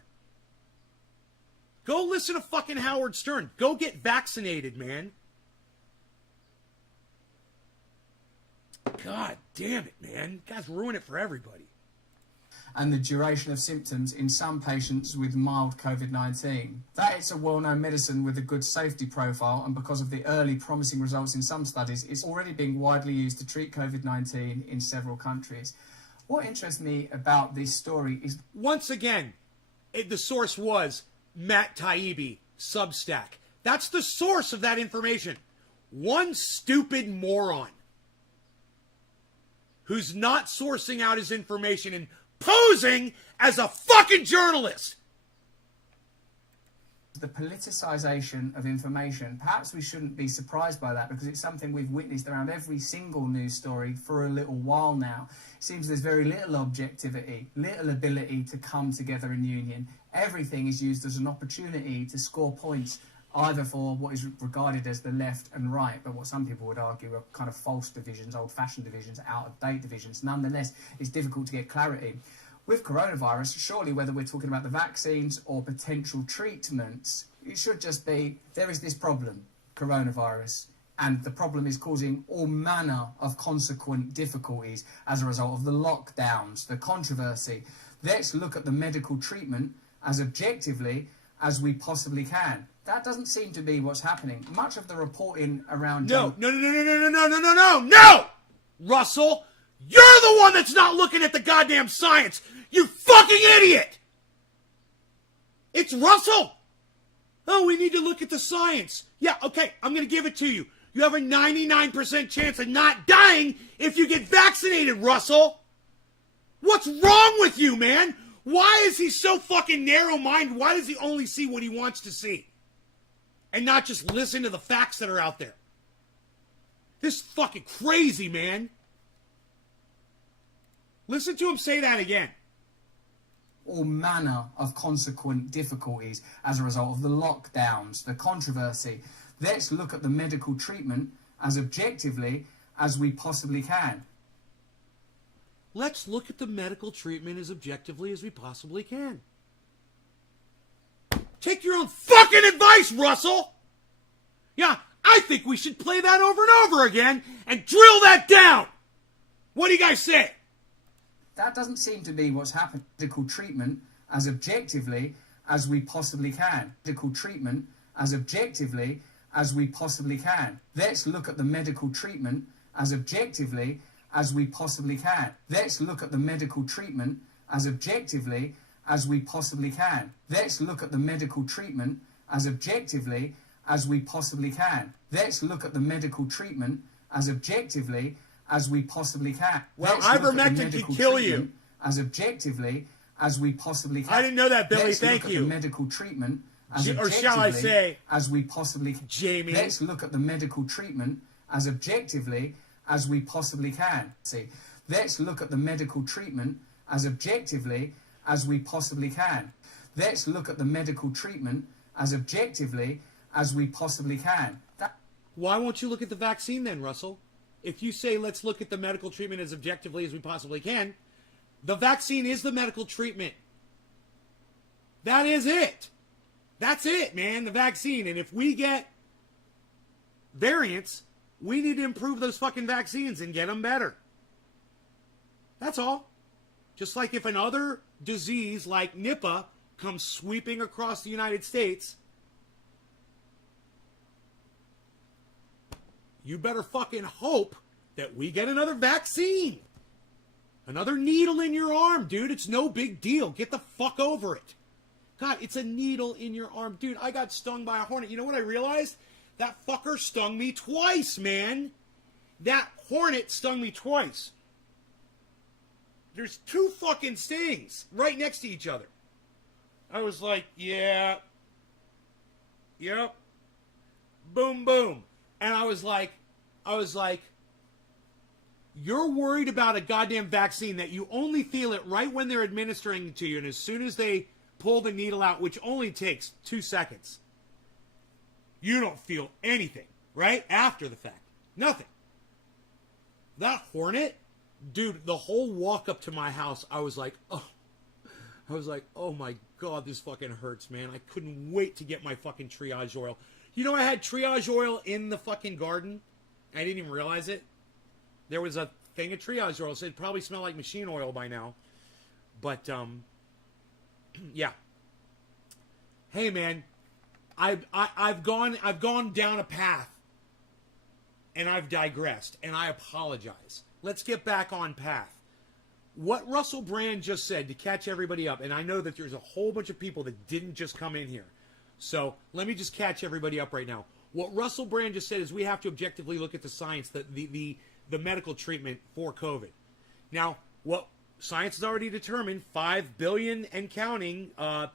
Go listen to fucking Howard Stern. Go get vaccinated, man. God damn it, man. You guys ruin it for everybody. And the duration of symptoms in some patients with mild COVID-19. That it's a well-known medicine with a good safety profile, and because of the early promising results in some studies, it's already being widely used to treat COVID-19 in several countries. What interests me about this story is... Once again, the source was Matt Taibbi, Substack. That's the source of that information. One stupid moron who's not sourcing out his information and posing as a fucking journalist. The politicization of information. Perhaps we shouldn't be surprised by that, because it's something we've witnessed around every single news story for a little while now. It seems there's very little objectivity, little ability to come together in union. Everything is used as an opportunity to score points, either for what is regarded as the left and right, but what some people would argue are kind of false divisions, old-fashioned divisions, out-of-date divisions. Nonetheless, it's difficult to get clarity. With coronavirus, surely whether we're talking about the vaccines or potential treatments, it should just be, there is this problem, coronavirus, and the problem is causing all manner of consequent difficulties as a result of the lockdowns, the controversy. Let's look at the medical treatment as objectively as we possibly can. That doesn't seem to be what's happening. Much of the reporting around... No, Russell, you're the one that's not looking at the goddamn science. You fucking idiot. It's Russell. Oh, we need to look at the science. Yeah, okay, I'm going to give it to you. You have a 99% chance of not dying if you get vaccinated, Russell. What's wrong with you, man? Why is he so fucking narrow-minded? Why does he only see what he wants to see? And not just listen to the facts that are out there? This is fucking crazy, man. Listen to him say that again. All manner of consequent difficulties as a result of the lockdowns, the controversy. Let's look at the medical treatment as objectively as we possibly can. Let's look at the medical treatment as objectively as we possibly can. Take your own fucking advice, Russell! Yeah, I think we should play that over and over again and drill that down! What do you guys say? That doesn't seem to be what's happened. Medical treatment as objectively as we possibly can. Medical treatment as objectively as we possibly can. Let's look at the medical treatment as objectively as we possibly can. Let's look at the medical treatment as objectively as we possibly can. Let's look at the medical treatment as objectively as we possibly can. Let's look at the medical treatment as objectively as we possibly can. Well, Ivermectin can kill you. As objectively as we possibly can. I didn't know that, Billy. Let's Thank look you. At the medical treatment as Or shall I say, as we possibly can. Jamie. Let's look at the medical treatment as objectively as we possibly can. See, let's look at the medical treatment as objectively as we possibly can. Let's look at the medical treatment as objectively as we possibly can. Why won't you look at the vaccine then, Russell? If you say let's look at the medical treatment as objectively as we possibly can, the vaccine is the medical treatment. That is it. That's it, man, the vaccine. And if we get variants, we need to improve those fucking vaccines and get them better. That's all. Just like if another disease like Nipah comes sweeping across the United States, you better fucking hope that we get another vaccine. Another needle in your arm, dude. It's no big deal. Get the fuck over it. God, it's a needle in your arm. Dude, I got stung by a hornet. You know what I realized? That fucker stung me twice, man. That hornet stung me twice. There's two fucking stings right next to each other. I was like, yeah. Yep. Boom, boom. And I was like, You're worried about a goddamn vaccine that you only feel it right when they're administering it to you, and as soon as they pull the needle out, which only takes 2 seconds, you don't feel anything, right? After the fact. Nothing. That hornet, dude, the whole walk up to my house, I was like, oh my God, this fucking hurts, man. I couldn't wait to get my fucking triage oil. You know, I had triage oil in the fucking garden. I didn't even realize it. There was a thing of triage oil, so it probably smelled like machine oil by now. But, yeah. Hey, man, I've gone down a path, and I've digressed, and I apologize. Let's get back on path. What Russell Brand just said, to catch everybody up, and I know that there's a whole bunch of people that didn't just come in here, so let me just catch everybody up right now. What Russell Brand just said is we have to objectively look at the science, the medical treatment for COVID. Now, what science has already determined, 5 billion and counting, 5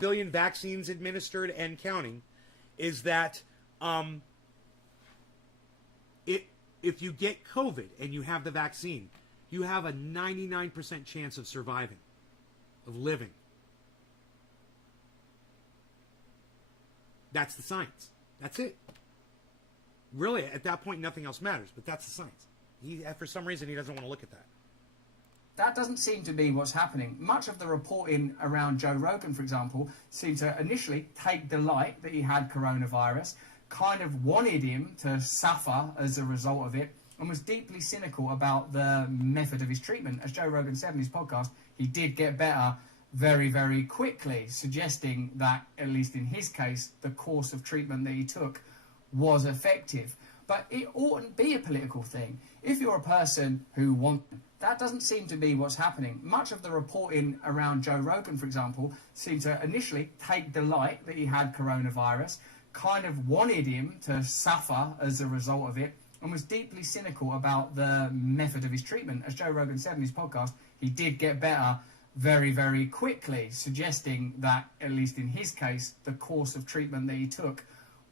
billion vaccines administered and counting, is that if you get COVID and you have the vaccine, you have a 99% chance of surviving, of living. That's the science. That's it. Really, at that point, nothing else matters, but that's the science. For some reason, he doesn't want to look at that. That doesn't seem to be what's happening. Much of the reporting around Joe Rogan, for example, seemed to initially take delight that he had coronavirus, kind of wanted him to suffer as a result of it, and was deeply cynical about the method of his treatment. As Joe Rogan said in his podcast, he did get better very, very quickly, suggesting that, at least in his case, the course of treatment that he took was effective. But it oughtn't be a political thing. If you're a person who wants... That doesn't seem to be what's happening. Much of the reporting around Joe Rogan, for example, seemed to initially take delight that he had coronavirus, kind of wanted him to suffer as a result of it, and was deeply cynical about the method of his treatment. As Joe Rogan said in his podcast, he did get better very, very quickly, suggesting that, at least in his case, the course of treatment that he took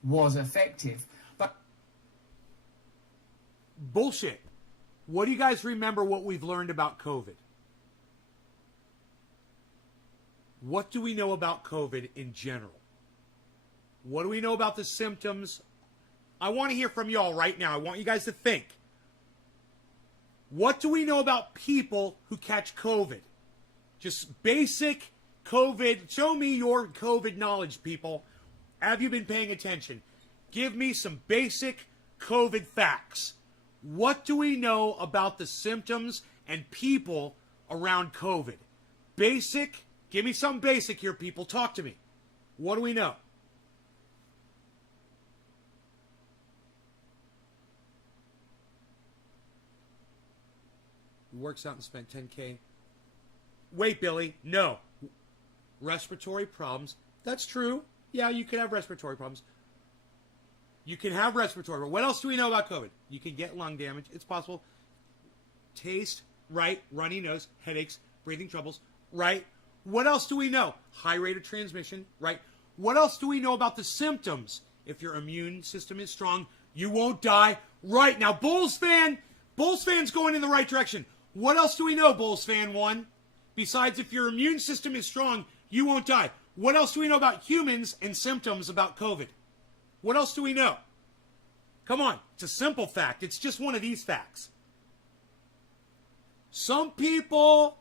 was effective. But bullshit. What do you guys remember what we've learned about COVID? What do we know about COVID in general? What do we know about the symptoms? I want to hear from y'all right now. I want you guys to think. What do we know about people who catch COVID? Just basic COVID. Show me your COVID knowledge, people. Have you been paying attention? Give me some basic COVID facts. What do we know about the symptoms and people around COVID? Basic. Give me some basic here, people. Talk to me. What do we know? He works out and spent $10K. Wait, Billy. No. Respiratory problems. That's true. Yeah, you can have respiratory problems. You can have respiratory problems. What else do we know about COVID? You can get lung damage. It's possible. Taste, right. Runny nose, headaches, breathing troubles, right. What else do we know? High rate of transmission, right. What else do we know about the symptoms? If your immune system is strong, you won't die. Right. Now, Bulls fan's going in the right direction. What else do we know, Bulls fan 1? Besides, if your immune system is strong, you won't die. What else do we know about humans and symptoms about COVID? What else do we know? Come on. It's a simple fact. It's just one of these facts. Some people,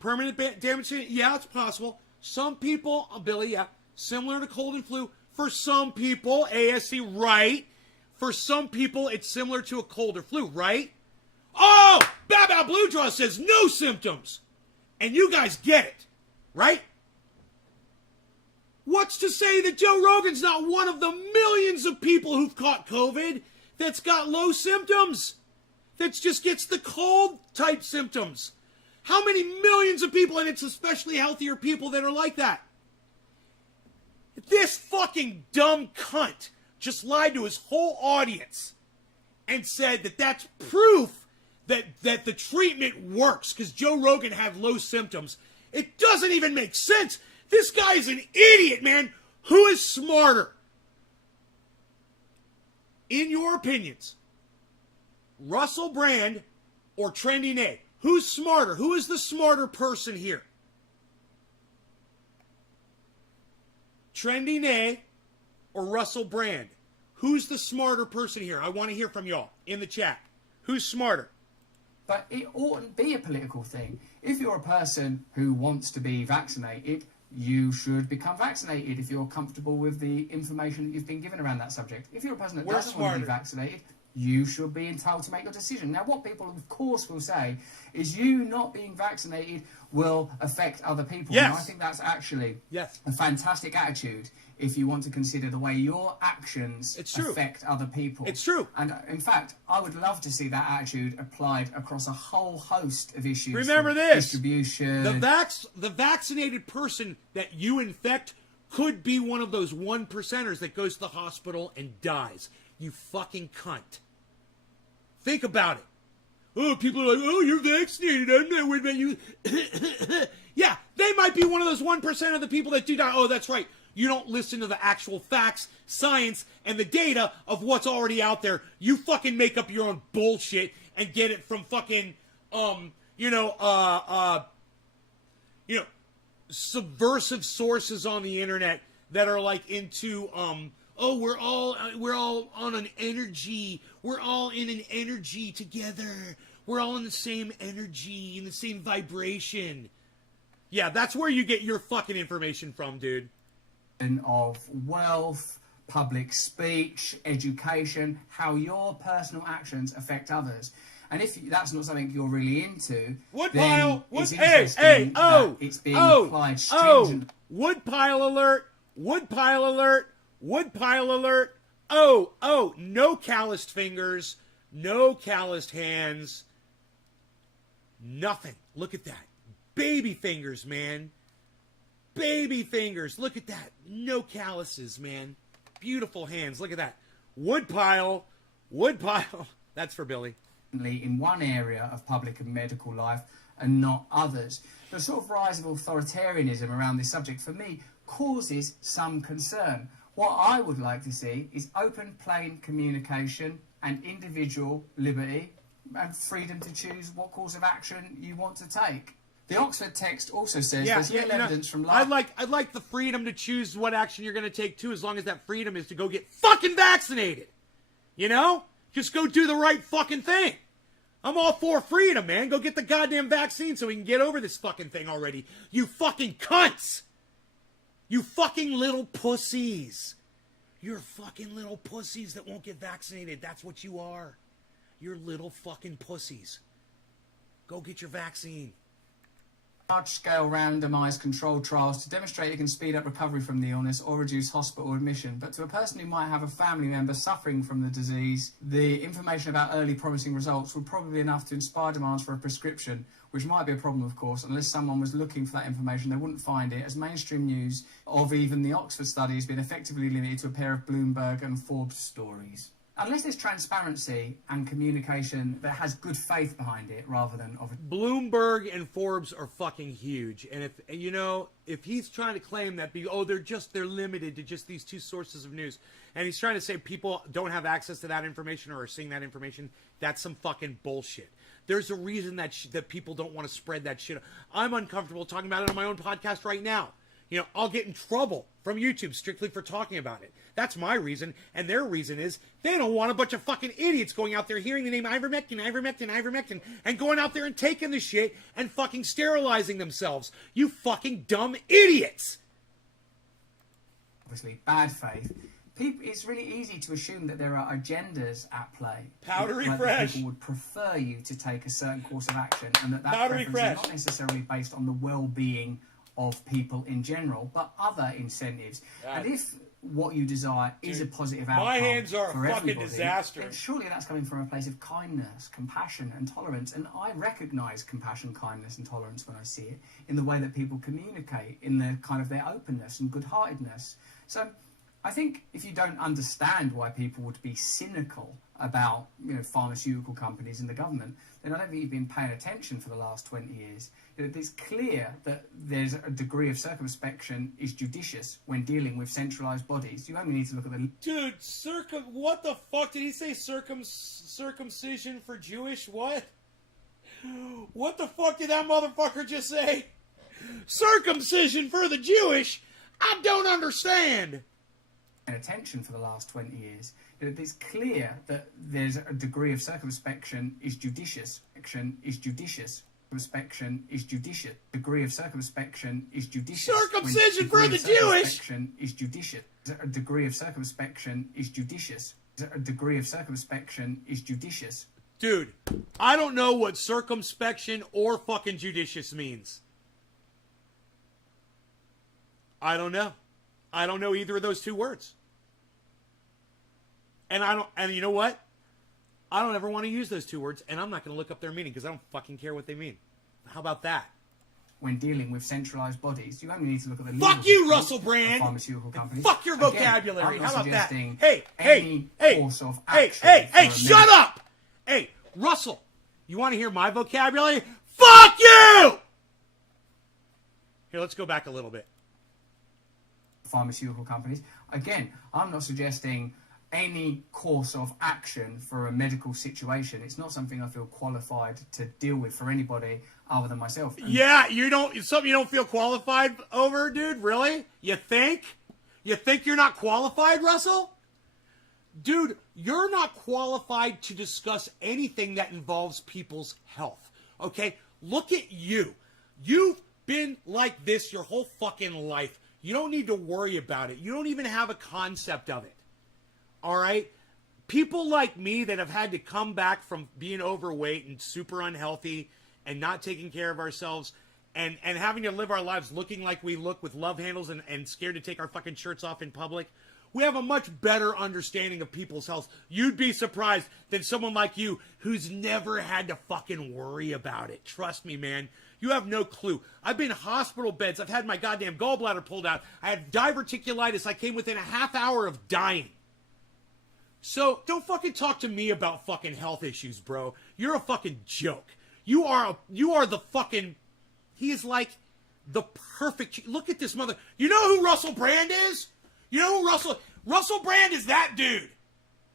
permanent damage, yeah, it's possible. Some people, Billy, yeah, similar to cold and flu. For some people, ASC, right. For some people, it's similar to a cold or flu, right? Oh, Baba Blue Draw says no symptoms. And you guys get it, right? What's to say that Joe Rogan's not one of the millions of people who've caught COVID that's got low symptoms? That just gets the cold type symptoms. How many millions of people, and it's especially healthier people that are like that? This fucking dumb cunt just lied to his whole audience and said that that's proof that the treatment works because Joe Rogan had low symptoms. It doesn't even make sense. This guy is an idiot, man. Who is smarter? In your opinions, Russell Brand or Trendy Nay? Who's smarter? Who is the smarter person here? Trendy Nay or Russell Brand? Who's the smarter person here? I want to hear from y'all in the chat. Who's smarter? But it oughtn't be a political thing. If you're a person who wants to be vaccinated, you should become vaccinated if you're comfortable with the information that you've been given around that subject. If you're a person that We're doesn't want to be smarter. vaccinated, you should be entitled to make your decision. Now, what people, of course, will say is you not being vaccinated will affect other people. Yes. And I think that's actually Yes. a fantastic attitude if you want to consider the way your actions It's true. affect other people. It's true. And in fact, I would love to see that attitude applied across a whole host of issues. Remember from this. distribution. The vaccinated person that you infect could be one of those 1%ers that goes to the hospital and dies. You fucking cunt. Think about it. Oh, people are like, oh, you're vaccinated. I'm not worried about you. Yeah, they might be one of those 1% of the people that do die. Oh, that's right. You don't listen to the actual facts, science, and the data of what's already out there. You fucking make up your own bullshit and get it from fucking, subversive sources on the internet that are like into, oh, we're all on an energy. We're all in an energy together. We're all in the same energy, in the same vibration. Yeah, that's where you get your fucking information from, dude. Of wealth, public speech, education, how your personal actions affect others. And if that's not something you're really into, Woodpile! then it's interesting that it's being applied stringently. Woodpile alert! Woodpile alert! Woodpile alert! Oh, no calloused fingers, no calloused hands, nothing. Look at that. Baby fingers, man. Baby fingers. Look at that. No calluses, man. Beautiful hands. Look at that. Woodpile. Woodpile. That's for Billy. In one area of public and medical life and not others. The sort of rise of authoritarianism around this subject, for me, causes some concern. What I would like to see is open, plain communication and individual liberty and freedom to choose what course of action you want to take. The Oxford text also says there's little evidence from life. I'd like the freedom to choose what action you're going to take too, as long as that freedom is to go get fucking vaccinated. You know? Just go do the right fucking thing. I'm all for freedom, man. Go get the goddamn vaccine so we can get over this fucking thing already. You fucking cunts! You fucking little pussies. You're fucking little pussies that won't get vaccinated. That's what you are. You're little fucking pussies. Go get your vaccine. Large-scale randomised controlled trials to demonstrate it can speed up recovery from the illness or reduce hospital admission. But to a person who might have a family member suffering from the disease, the information about early promising results would probably be enough to inspire demands for a prescription, which might be a problem, of course. Unless someone was looking for that information, they wouldn't find it, as mainstream news of even the Oxford study has been effectively limited to a pair of Bloomberg and Forbes stories. Unless there's transparency and communication that has good faith behind it, rather than Bloomberg and Forbes are fucking huge, and if he's trying to claim that they're limited to just these two sources of news, and he's trying to say people don't have access to that information or are seeing that information, that's some fucking bullshit. There's a reason that people don't want to spread that shit. I'm uncomfortable talking about it on my own podcast right now. I'll get in trouble from YouTube strictly for talking about it. That's my reason, and their reason is they don't want a bunch of fucking idiots going out there hearing the name Ivermectin, and going out there and taking the shit and fucking sterilizing themselves. You fucking dumb idiots! Obviously, bad faith. It's really easy to assume that there are agendas at play. Powdery like fresh. People would prefer you to take a certain course of action, and that Powdery preference fresh. is not necessarily based on the well-being of people in general, but other incentives. Yeah. And if what you desire is a positive outcome my hands are a for fucking everybody, disaster. then surely that's coming from a place of kindness, compassion, and tolerance. And I recognise compassion, kindness, and tolerance when I see it in the way that people communicate, in the kind of their openness and good-heartedness. So I think if you don't understand why people would be cynical about, pharmaceutical companies and the government, then I don't think you've been paying attention for the last 20 years. It's clear that there's a degree of circumspection is judicious when dealing with centralised bodies. You only need to look at the... Dude, what the fuck did he say? Circumcision for Jewish? What? What the fuck did that motherfucker just say? Circumcision for the Jewish? I don't understand. Attention for the last 20 years. It's clear that there's a degree of circumspection is judicious. Action is judicious. Circumspection is judicious. Degree of circumspection is judicious. Circumcision for the Jewish is judicious. A degree of circumspection is judicious. A degree of circumspection is judicious. Dude, I don't know what circumspection or fucking judicious means. I don't know. I don't know either of those two words. And you know what? I don't ever want to use those two words, and I'm not going to look up their meaning because I don't fucking care what they mean. How about that? When dealing with centralised bodies, you only need to look at the... Fuck you, Russell Brand! Pharmaceutical companies. Fuck your vocabulary. Again, how about that? Hey, course of action hey, shut up! Hey, Russell, you want to hear my vocabulary? Fuck you! Here, let's go back a little bit. Pharmaceutical companies. Again, I'm not suggesting any course of action for a medical situation. It's not something I feel qualified to deal with for anybody other than myself. Yeah, something you don't feel qualified over, dude? Really? You think? You think you're not qualified, Russell? Dude, you're not qualified to discuss anything that involves people's health. Okay? Look at you. You've been like this your whole fucking life. You don't need to worry about it. You don't even have a concept of it. All right? People like me that have had to come back from being overweight and super unhealthy and not taking care of ourselves and having to live our lives looking like we look with love handles and scared to take our fucking shirts off in public, we have a much better understanding of people's health. You'd be surprised than someone like you who's never had to fucking worry about it. Trust me, man. You have no clue. I've been in hospital beds. I've had my goddamn gallbladder pulled out. I had diverticulitis. I came within a half hour of dying. So don't fucking talk to me about fucking health issues, bro. You're a fucking joke. You are the fucking... He is like the perfect... Look at this mother... You know who Russell Brand is? You know who Russell Brand is that dude.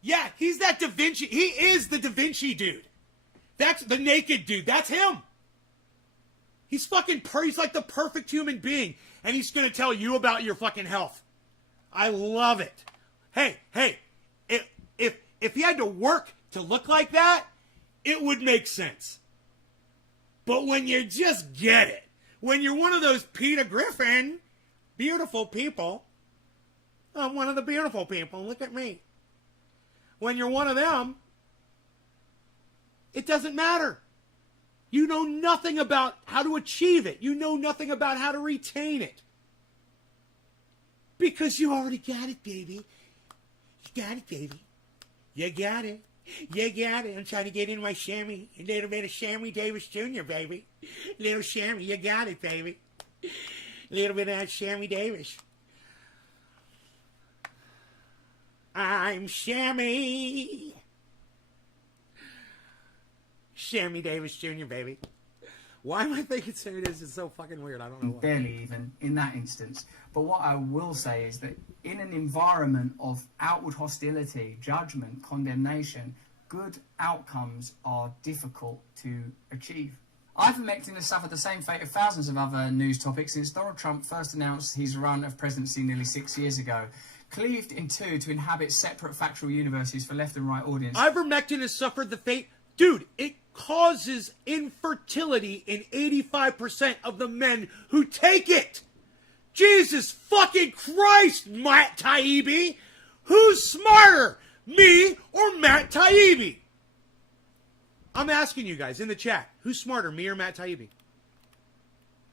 Yeah, he's that Da Vinci. He is the Da Vinci dude. That's the naked dude. That's him. He's fucking... He's like the perfect human being. And he's going to tell you about your fucking health. I love it. Hey. If he had to work to look like that, it would make sense. But when you just get it, when you're one of those Peter Griffin, beautiful people, I'm one of the beautiful people, look at me. When you're one of them, it doesn't matter. You know nothing about how to achieve it. You know nothing about how to retain it. Because you already got it, baby. You got it, baby. You got it. You got it. I'm trying to get in my chamois. A little bit of Sammy Davis Jr., baby. Little Sammy. You got it, baby. A little bit of that Sammy Davis. I'm Sammy. Sammy Davis Jr., baby. Why am I thinking saying this is so fucking weird? I don't know why. Barely even in that instance. But what I will say is that in an environment of outward hostility, judgment, condemnation, good outcomes are difficult to achieve. Ivermectin has suffered the same fate of thousands of other news topics since Donald Trump first announced his run of presidency nearly 6 years ago. Cleaved in two to inhabit separate factual universes for left and right audiences. Ivermectin has suffered the fate... Dude, it causes infertility in 85% of the men who take it. Jesus fucking Christ, Matt Taibbi. Who's smarter, me or Matt Taibbi? I'm asking you guys in the chat. Who's smarter, me or Matt Taibbi?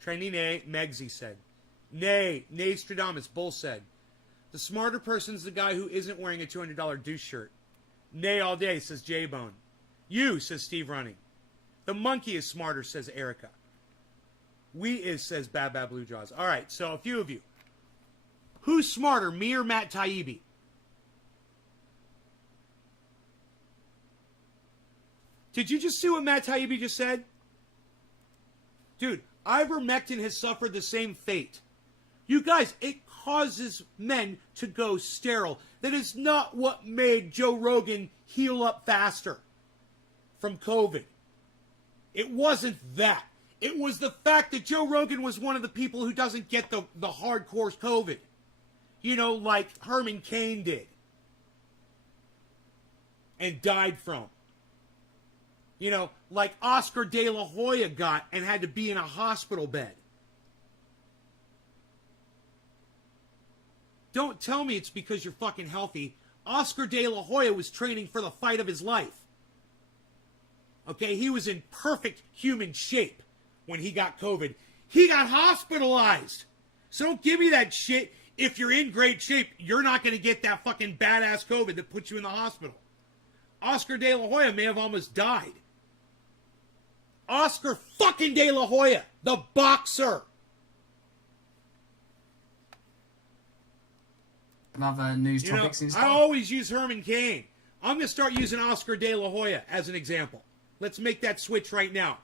Trendy nay, Megsy said. Nay, Stradamus, Bull said. The smarter person's the guy who isn't wearing a $200 douche shirt. Nay all day, says J-Bone. You, says Steve Running. The monkey is smarter, says Erica. We is, says Bad Bad Blue Jaws. All right, so a few of you. Who's smarter, me or Matt Taibbi? Did you just see what Matt Taibbi just said? Dude, ivermectin has suffered the same fate. You guys, it causes men to go sterile. That is not what made Joe Rogan heal up faster from COVID. It wasn't that. It was the fact that Joe Rogan was one of the people who doesn't get the hardcore COVID. You know, like Herman Cain did. And died from. You know, like Oscar De La Hoya got and had to be in a hospital bed. Don't tell me it's because you're fucking healthy. Oscar De La Hoya was training for the fight of his life. Okay, he was in perfect human shape when he got COVID. He got hospitalized. So don't give me that shit. If you're in great shape, you're not going to get that fucking badass COVID that puts you in the hospital. Oscar De La Hoya may have almost died. Oscar fucking De La Hoya, the boxer. Other news topics and stuff. I always use Herman Cain. I'm going to start using Oscar De La Hoya as an example. Let's make that switch right now.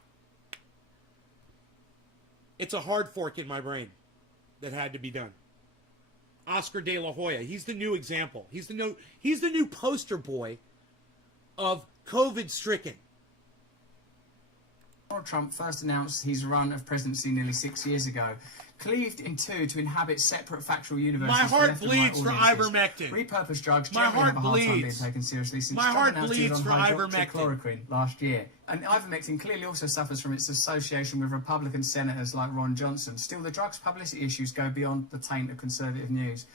It's a hard fork in my brain that had to be done. Oscar De La Hoya, he's the new example. He's the new poster boy of COVID-stricken. Donald Trump first announced his run of presidency nearly 6 years ago, cleaved in two to inhabit separate factual universes. My heart bleeds for ivermectin. Repurposed drugs My generally heart have a hard time being bleeds. taken seriously since My Trump heart announced he was bleeds on for ivermectin. hydroxychloroquine last year. And ivermectin clearly also suffers from its association with Republican senators like Ron Johnson. Still, the drug's publicity issues go beyond the taint of conservative news.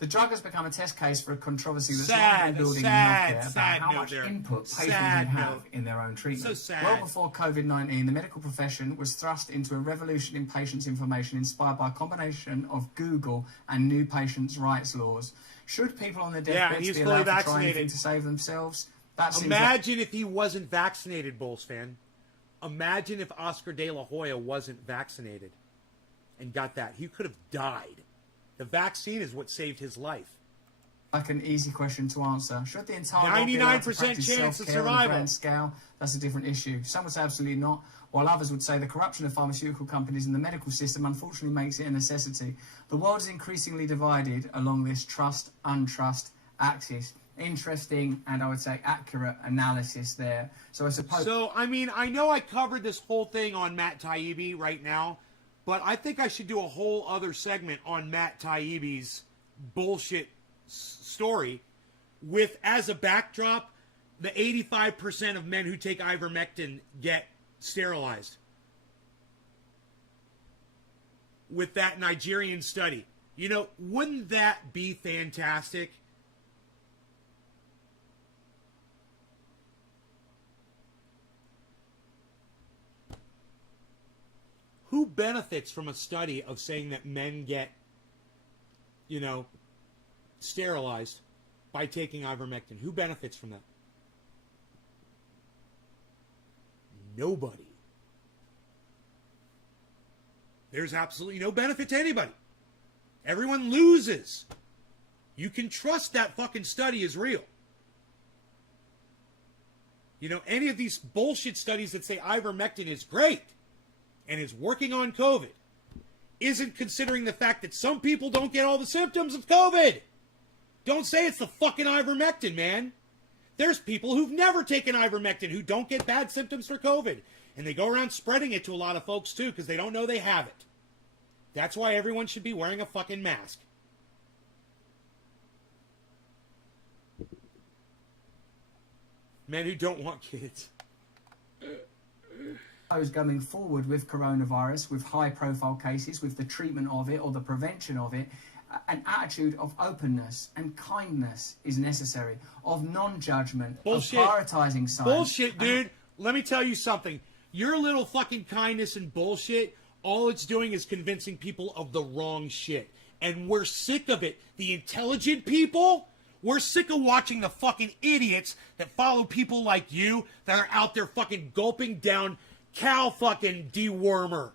The drug has become a test case for a controversy that's long been building in healthcare about how much input patients can have in their own treatment. So sad. Well before COVID-19, the medical profession was thrust into a revolution in patients' information inspired by a combination of Google and new patients' rights laws. Should people on their deathbeds be allowed to try anything to save themselves? Imagine if he wasn't vaccinated, Bulls fan. Imagine if Oscar De La Hoya wasn't vaccinated and got that. He could have died. The vaccine is what saved his life. Like an easy question to answer. Should the entire 99% chance of survival. on a grand scale? That's a different issue. Some would say absolutely not, while others would say the corruption of pharmaceutical companies and the medical system unfortunately makes it a necessity. The world is increasingly divided along this trust-untrust axis. Interesting and I would say accurate analysis there. So I suppose... So, I mean, I know I covered this whole thing on Matt Taibbi right now, but I think I should do a whole other segment on Matt Taibbi's bullshit story with, as a backdrop, the 85% of men who take ivermectin get sterilized. With that Nigerian study. You know, wouldn't that be fantastic? Who benefits from a study of saying that men get, you know, sterilized by taking ivermectin? Who benefits from that? Nobody. There's absolutely no benefit to anybody. Everyone loses. You can trust that fucking study is real. You know, any of these bullshit studies that say ivermectin is great and is working on COVID isn't considering the fact that some people don't get all the symptoms of COVID. Don't say it's the fucking ivermectin, man. There's people who've never taken ivermectin who don't get bad symptoms for COVID. And they go around spreading it to a lot of folks, too, because they don't know they have it. That's why everyone should be wearing a fucking mask. Men who don't want kids. Going forward with coronavirus, with high-profile cases, with the treatment of it or the prevention of it, an attitude of openness and kindness is necessary, of non-judgment, of prioritizing science. Bullshit, dude. Let me tell you something. Your little fucking kindness and bullshit, all it's doing is convincing people of the wrong shit. And we're sick of it. The intelligent people, we're sick of watching the fucking idiots that follow people like you that are out there fucking gulping down cow fucking dewormer.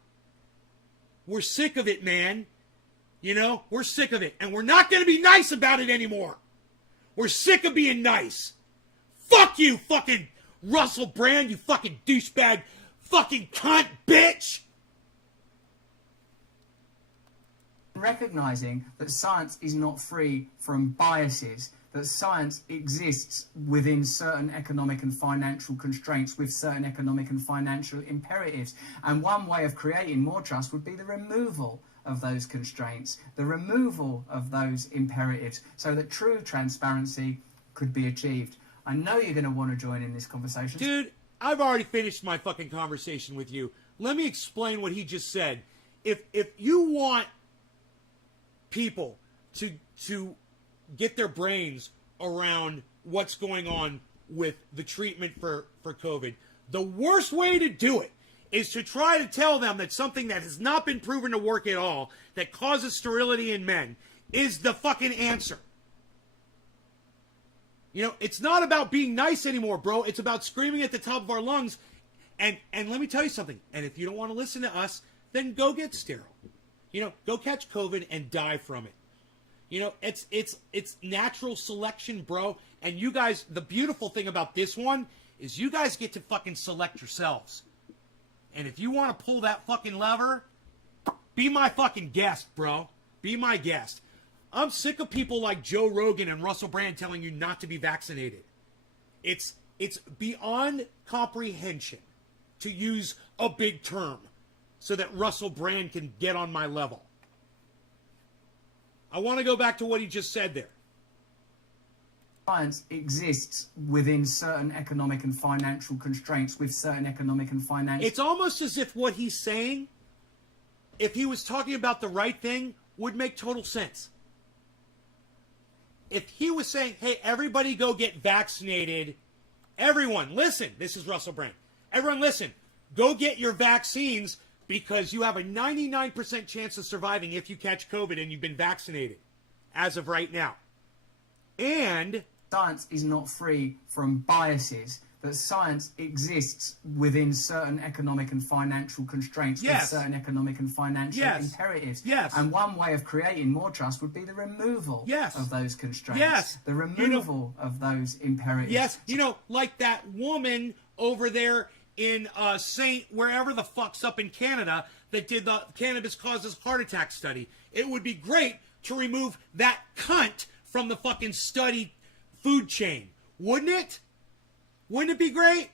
We're sick of it, man. You know, we're sick of it. And we're not going to be nice about it anymore. We're sick of being nice. Fuck you, fucking Russell Brand, you fucking douchebag, fucking cunt, bitch. Recognizing that science is not free from biases, that science exists within certain economic and financial constraints with certain economic and financial imperatives. And one way of creating more trust would be the removal of those constraints, the removal of those imperatives, so that true transparency could be achieved. I know you're going to want to join in this conversation. Dude, I've already finished my fucking conversation with you. Let me explain what he just said. If you want people to get their brains around what's going on with the treatment for COVID, the worst way to do it is to try to tell them that something that has not been proven to work at all, that causes sterility in men, is the fucking answer. You know, it's not about being nice anymore, bro. It's about screaming at the top of our lungs. And let me tell you something. And if you don't want to listen to us, then go get sterile. You know, go catch COVID and die from it. You know, it's natural selection, bro. And you guys, the beautiful thing about this one is you guys get to fucking select yourselves. And if you want to pull that fucking lever, be my fucking guest, bro. Be my guest. I'm sick of people like Joe Rogan and Russell Brand telling you not to be vaccinated. It's beyond comprehension to use a big term so that Russell Brand can get on my level. I want to go back to what he just said there. Science exists within certain economic and financial constraints with certain economic and financial... It's almost as if what he's saying, if he was talking about the right thing, would make total sense. If he was saying, hey, everybody go get vaccinated. Everyone, listen. This is Russell Brand. Everyone, listen. Go get your vaccines because you have a 99% chance of surviving if you catch COVID and you've been vaccinated as of right now. And science is not free from biases, that science exists within certain economic and financial constraints with certain economic and financial imperatives. And one way of creating more trust would be the removal of those constraints. The removal of those imperatives. You know, like that woman over there in Saint, wherever the fuck's up in Canada, that did the cannabis causes heart attack study. It would be great to remove that cunt from the fucking study food chain. Wouldn't it? Wouldn't it be great?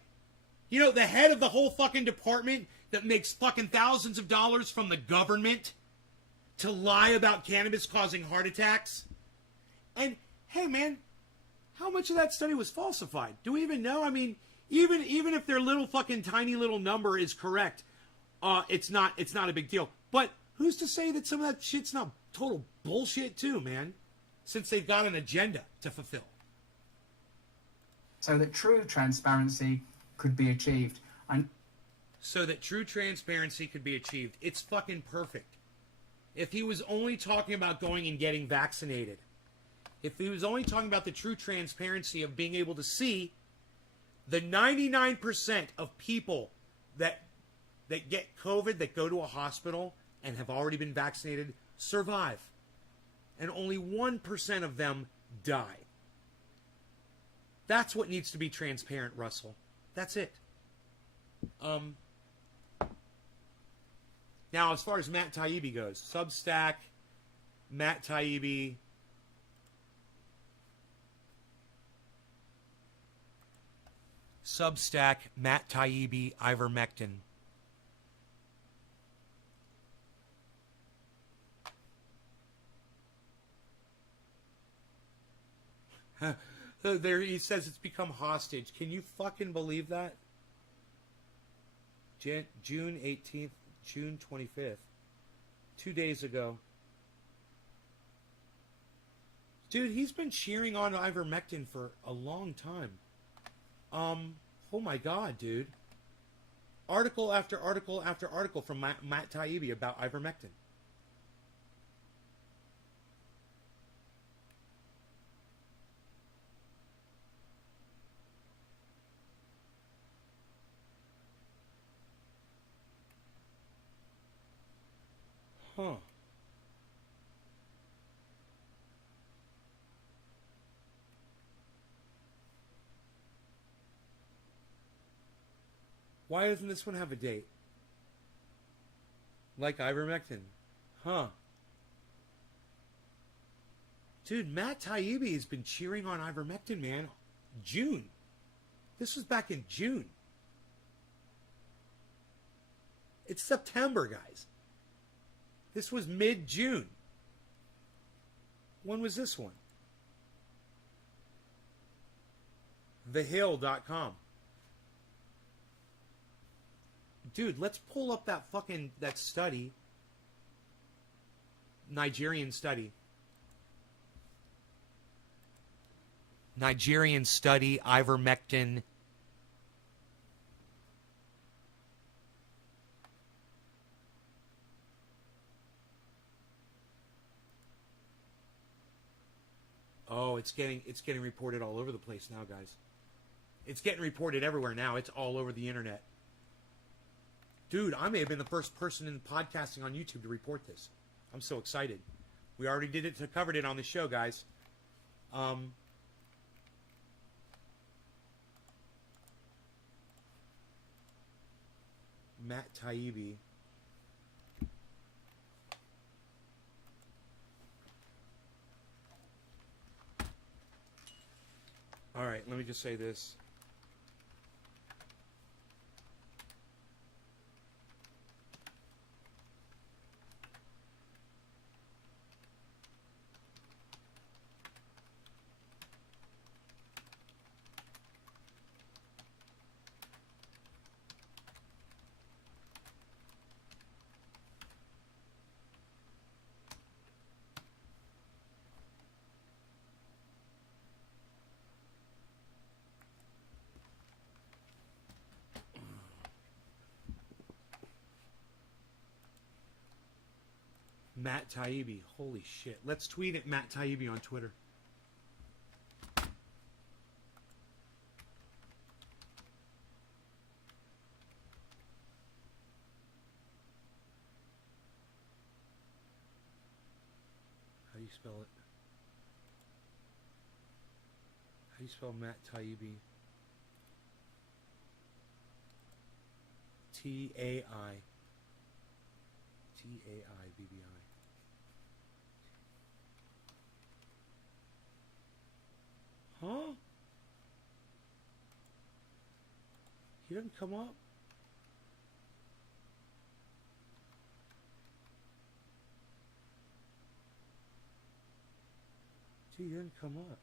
You know, the head of the whole fucking department that makes fucking thousands of dollars from the government to lie about cannabis causing heart attacks. And, hey, man, how much of that study was falsified? Do we even know? I mean, even if their little fucking tiny little number is correct, it's not a big deal. But who's to say that some of that shit's not total bullshit too, man? Since they've got an agenda to fulfill. So that true transparency could be achieved. It's fucking perfect. If he was only talking about going and getting vaccinated, if he was only talking about the true transparency of being able to see the 99% of people that get COVID, that go to a hospital and have already been vaccinated, survive. And only 1% of them die. That's what needs to be transparent, Russell. That's it. Now, as far as Matt Taibbi goes, Substack, Matt Taibbi. Substack, Matt Taibbi, Ivermectin. There, he says it's become hostage. Can you fucking believe that? June 18th, June 25th. 2 days ago. Dude, he's been cheering on Ivermectin for a long time. Oh my god, dude. Article after article after article from Matt Taibbi about Ivermectin. Huh. Why doesn't this one have a date? Like Ivermectin. Huh. Dude, Matt Taibbi has been cheering on Ivermectin, man. June. This was back in June. It's September, guys. This was mid-June. When was this one? TheHill.com. Dude, let's pull up that study. Nigerian study. Nigerian study, Ivermectin. Oh, it's getting reported all over the place now, guys. It's getting reported everywhere now. It's all over the internet. Dude, I may have been the first person in podcasting on YouTube to report this. I'm so excited. We already did it, covered it on the show, guys. Matt Taibbi. All right, let me just say this. Matt Taibbi. Holy shit. Let's tweet at Matt Taibbi on Twitter. How do you spell it? How do you spell Matt Taibbi? T-A-I. T-A-I-B-B-I. Huh? He doesn't come up? Gee, he didn't come up.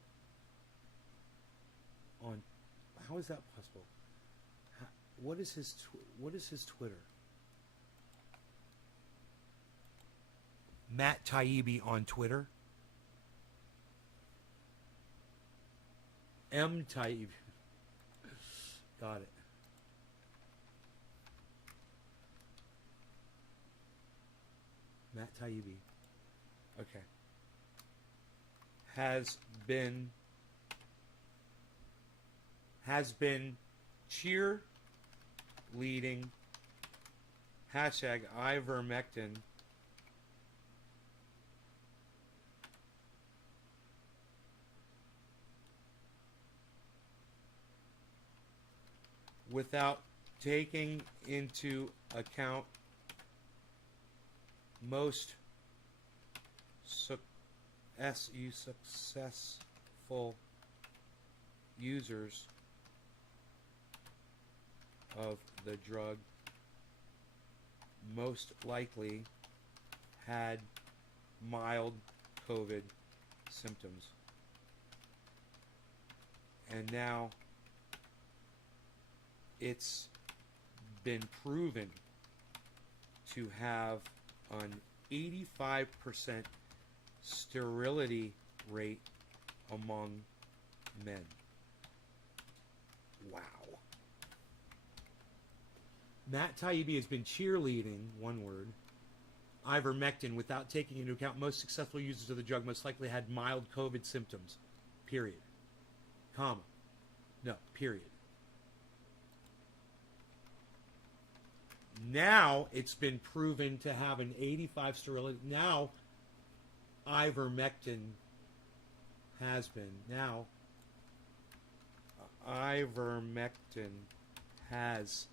On, how is that possible? What is his Twitter? Matt Taibbi on Twitter. M Taibbi. Got it. Matt Taibbi. Okay. Has been cheerleading hashtag Ivermectin without taking into account most successful users of the drug most likely had mild COVID symptoms. And now it's been proven to have an 85% sterility rate among men. Wow. Matt Taibbi has been cheerleading, one word, ivermectin without taking into account most successful users of the drug most likely had mild COVID symptoms. Period. Comma. No, period. Now it's been proven to have an 85 sterility. Now ivermectin has been. Now ivermectin has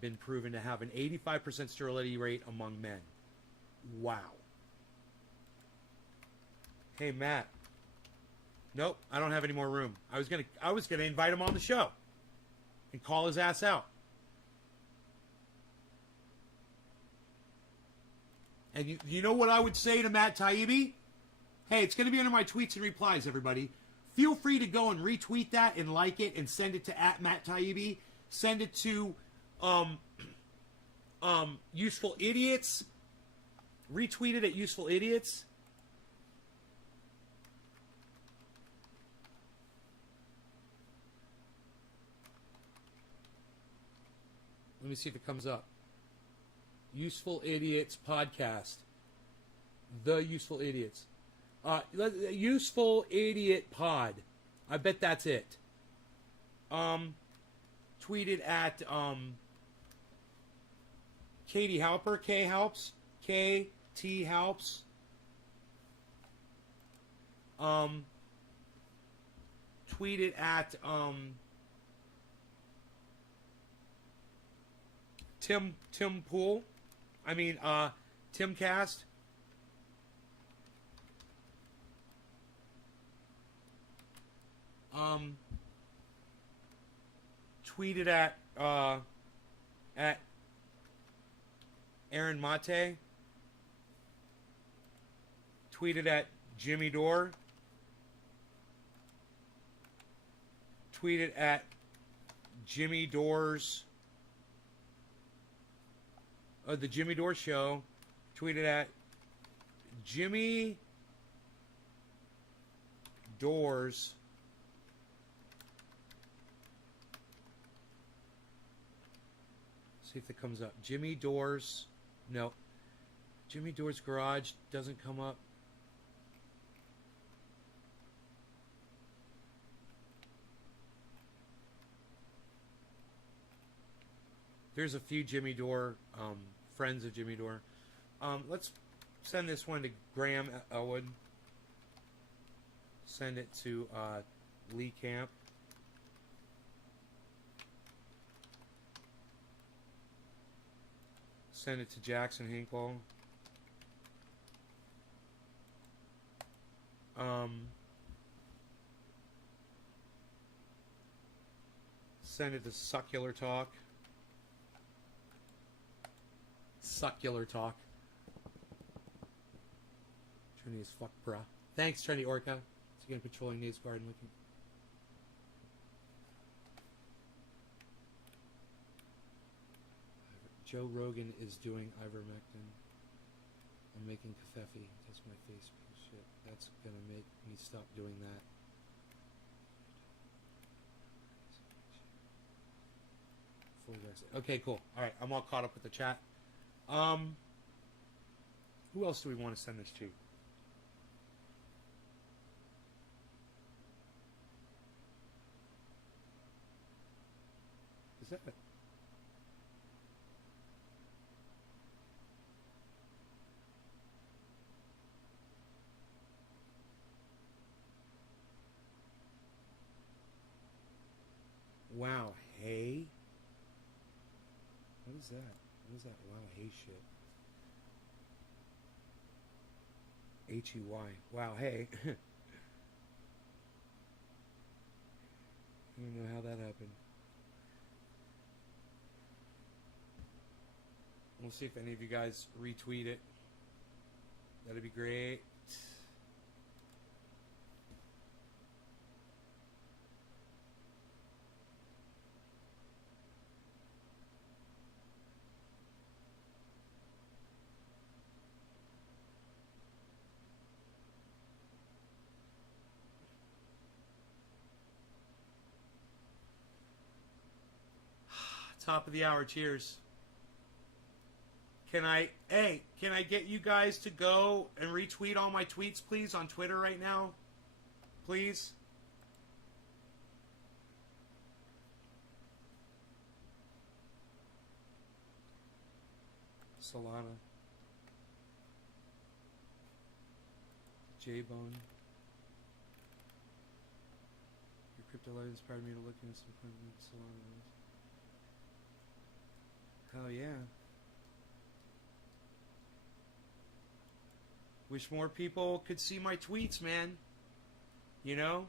been proven to have an 85% sterility rate among men. Wow. Hey, Matt. Nope, I don't have any more room. I was gonna invite him on the show and call his ass out. And you know what I would say to Matt Taibbi? Hey, it's going to be under my tweets and replies, everybody. Feel free to go and retweet that and like it and send it to @MattTaibbi. Send it to Useful Idiots. Retweet it at Useful Idiots. Let me see if it comes up. Useful Idiots podcast. The Useful Idiots. Useful Idiot Pod. I bet that's it. Tweeted at Katie Halper. K Helps. KT Helps. Tweeted at Tim Pool. I mean Timcast. Tweeted at Aaron Mate. Tweeted at Jimmy Dore. Tweeted at Jimmy Dore's the Jimmy Dore Show. Tweeted at Jimmy Dore's see if it comes up. Jimmy Dore's no. Jimmy Dore's Garage doesn't come up. There's a few Jimmy Dore, friends of Jimmy Dore. Let's send this one to Graham Elwood. Send it to Lee Camp. Send it to Jackson Hinkle. Send it to Succular Talk. Succular Talk. Trinity is fuck, bruh. Thanks, Trinity Orca. It's again patrolling Nate's garden looking. Joe Rogan is doing Ivermectin. I'm making kafefe. That's my face. Shit. That's gonna make me stop doing that. Okay, cool. Alright, I'm all caught up with the chat. Who else do we want to send this to? Is that it? Wow, hey? What is that? What is that? Wow, hey shit. H-E-Y. Wow, hey. I don't know how that happened. We'll see if any of you guys retweet it. That'd be great. Top of the hour, cheers. Can I get you guys to go and retweet all my tweets, please, on Twitter right now? Please? Solana. J-Bone. Your crypto life inspired me to look into some Solana. Hell yeah. Wish more people could see my tweets, man. You know?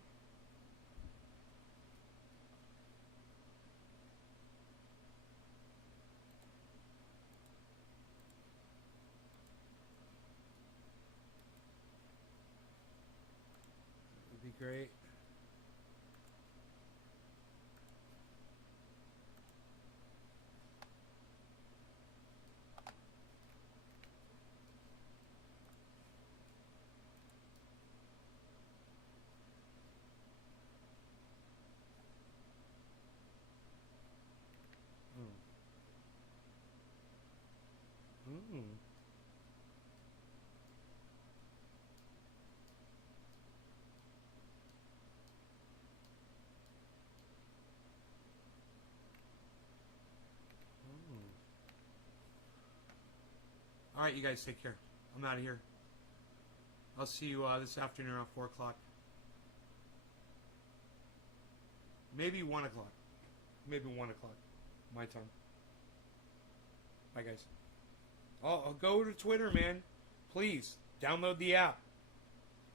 Would be great. Mm. All right, you guys take care. I'm out of here. I'll see you this afternoon around 4 o'clock. Maybe 1 o'clock. Maybe 1 o'clock. My time. Bye, guys. I'll go to Twitter, man. Please, download the app.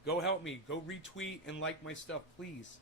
Go help me. Go retweet and like my stuff, please.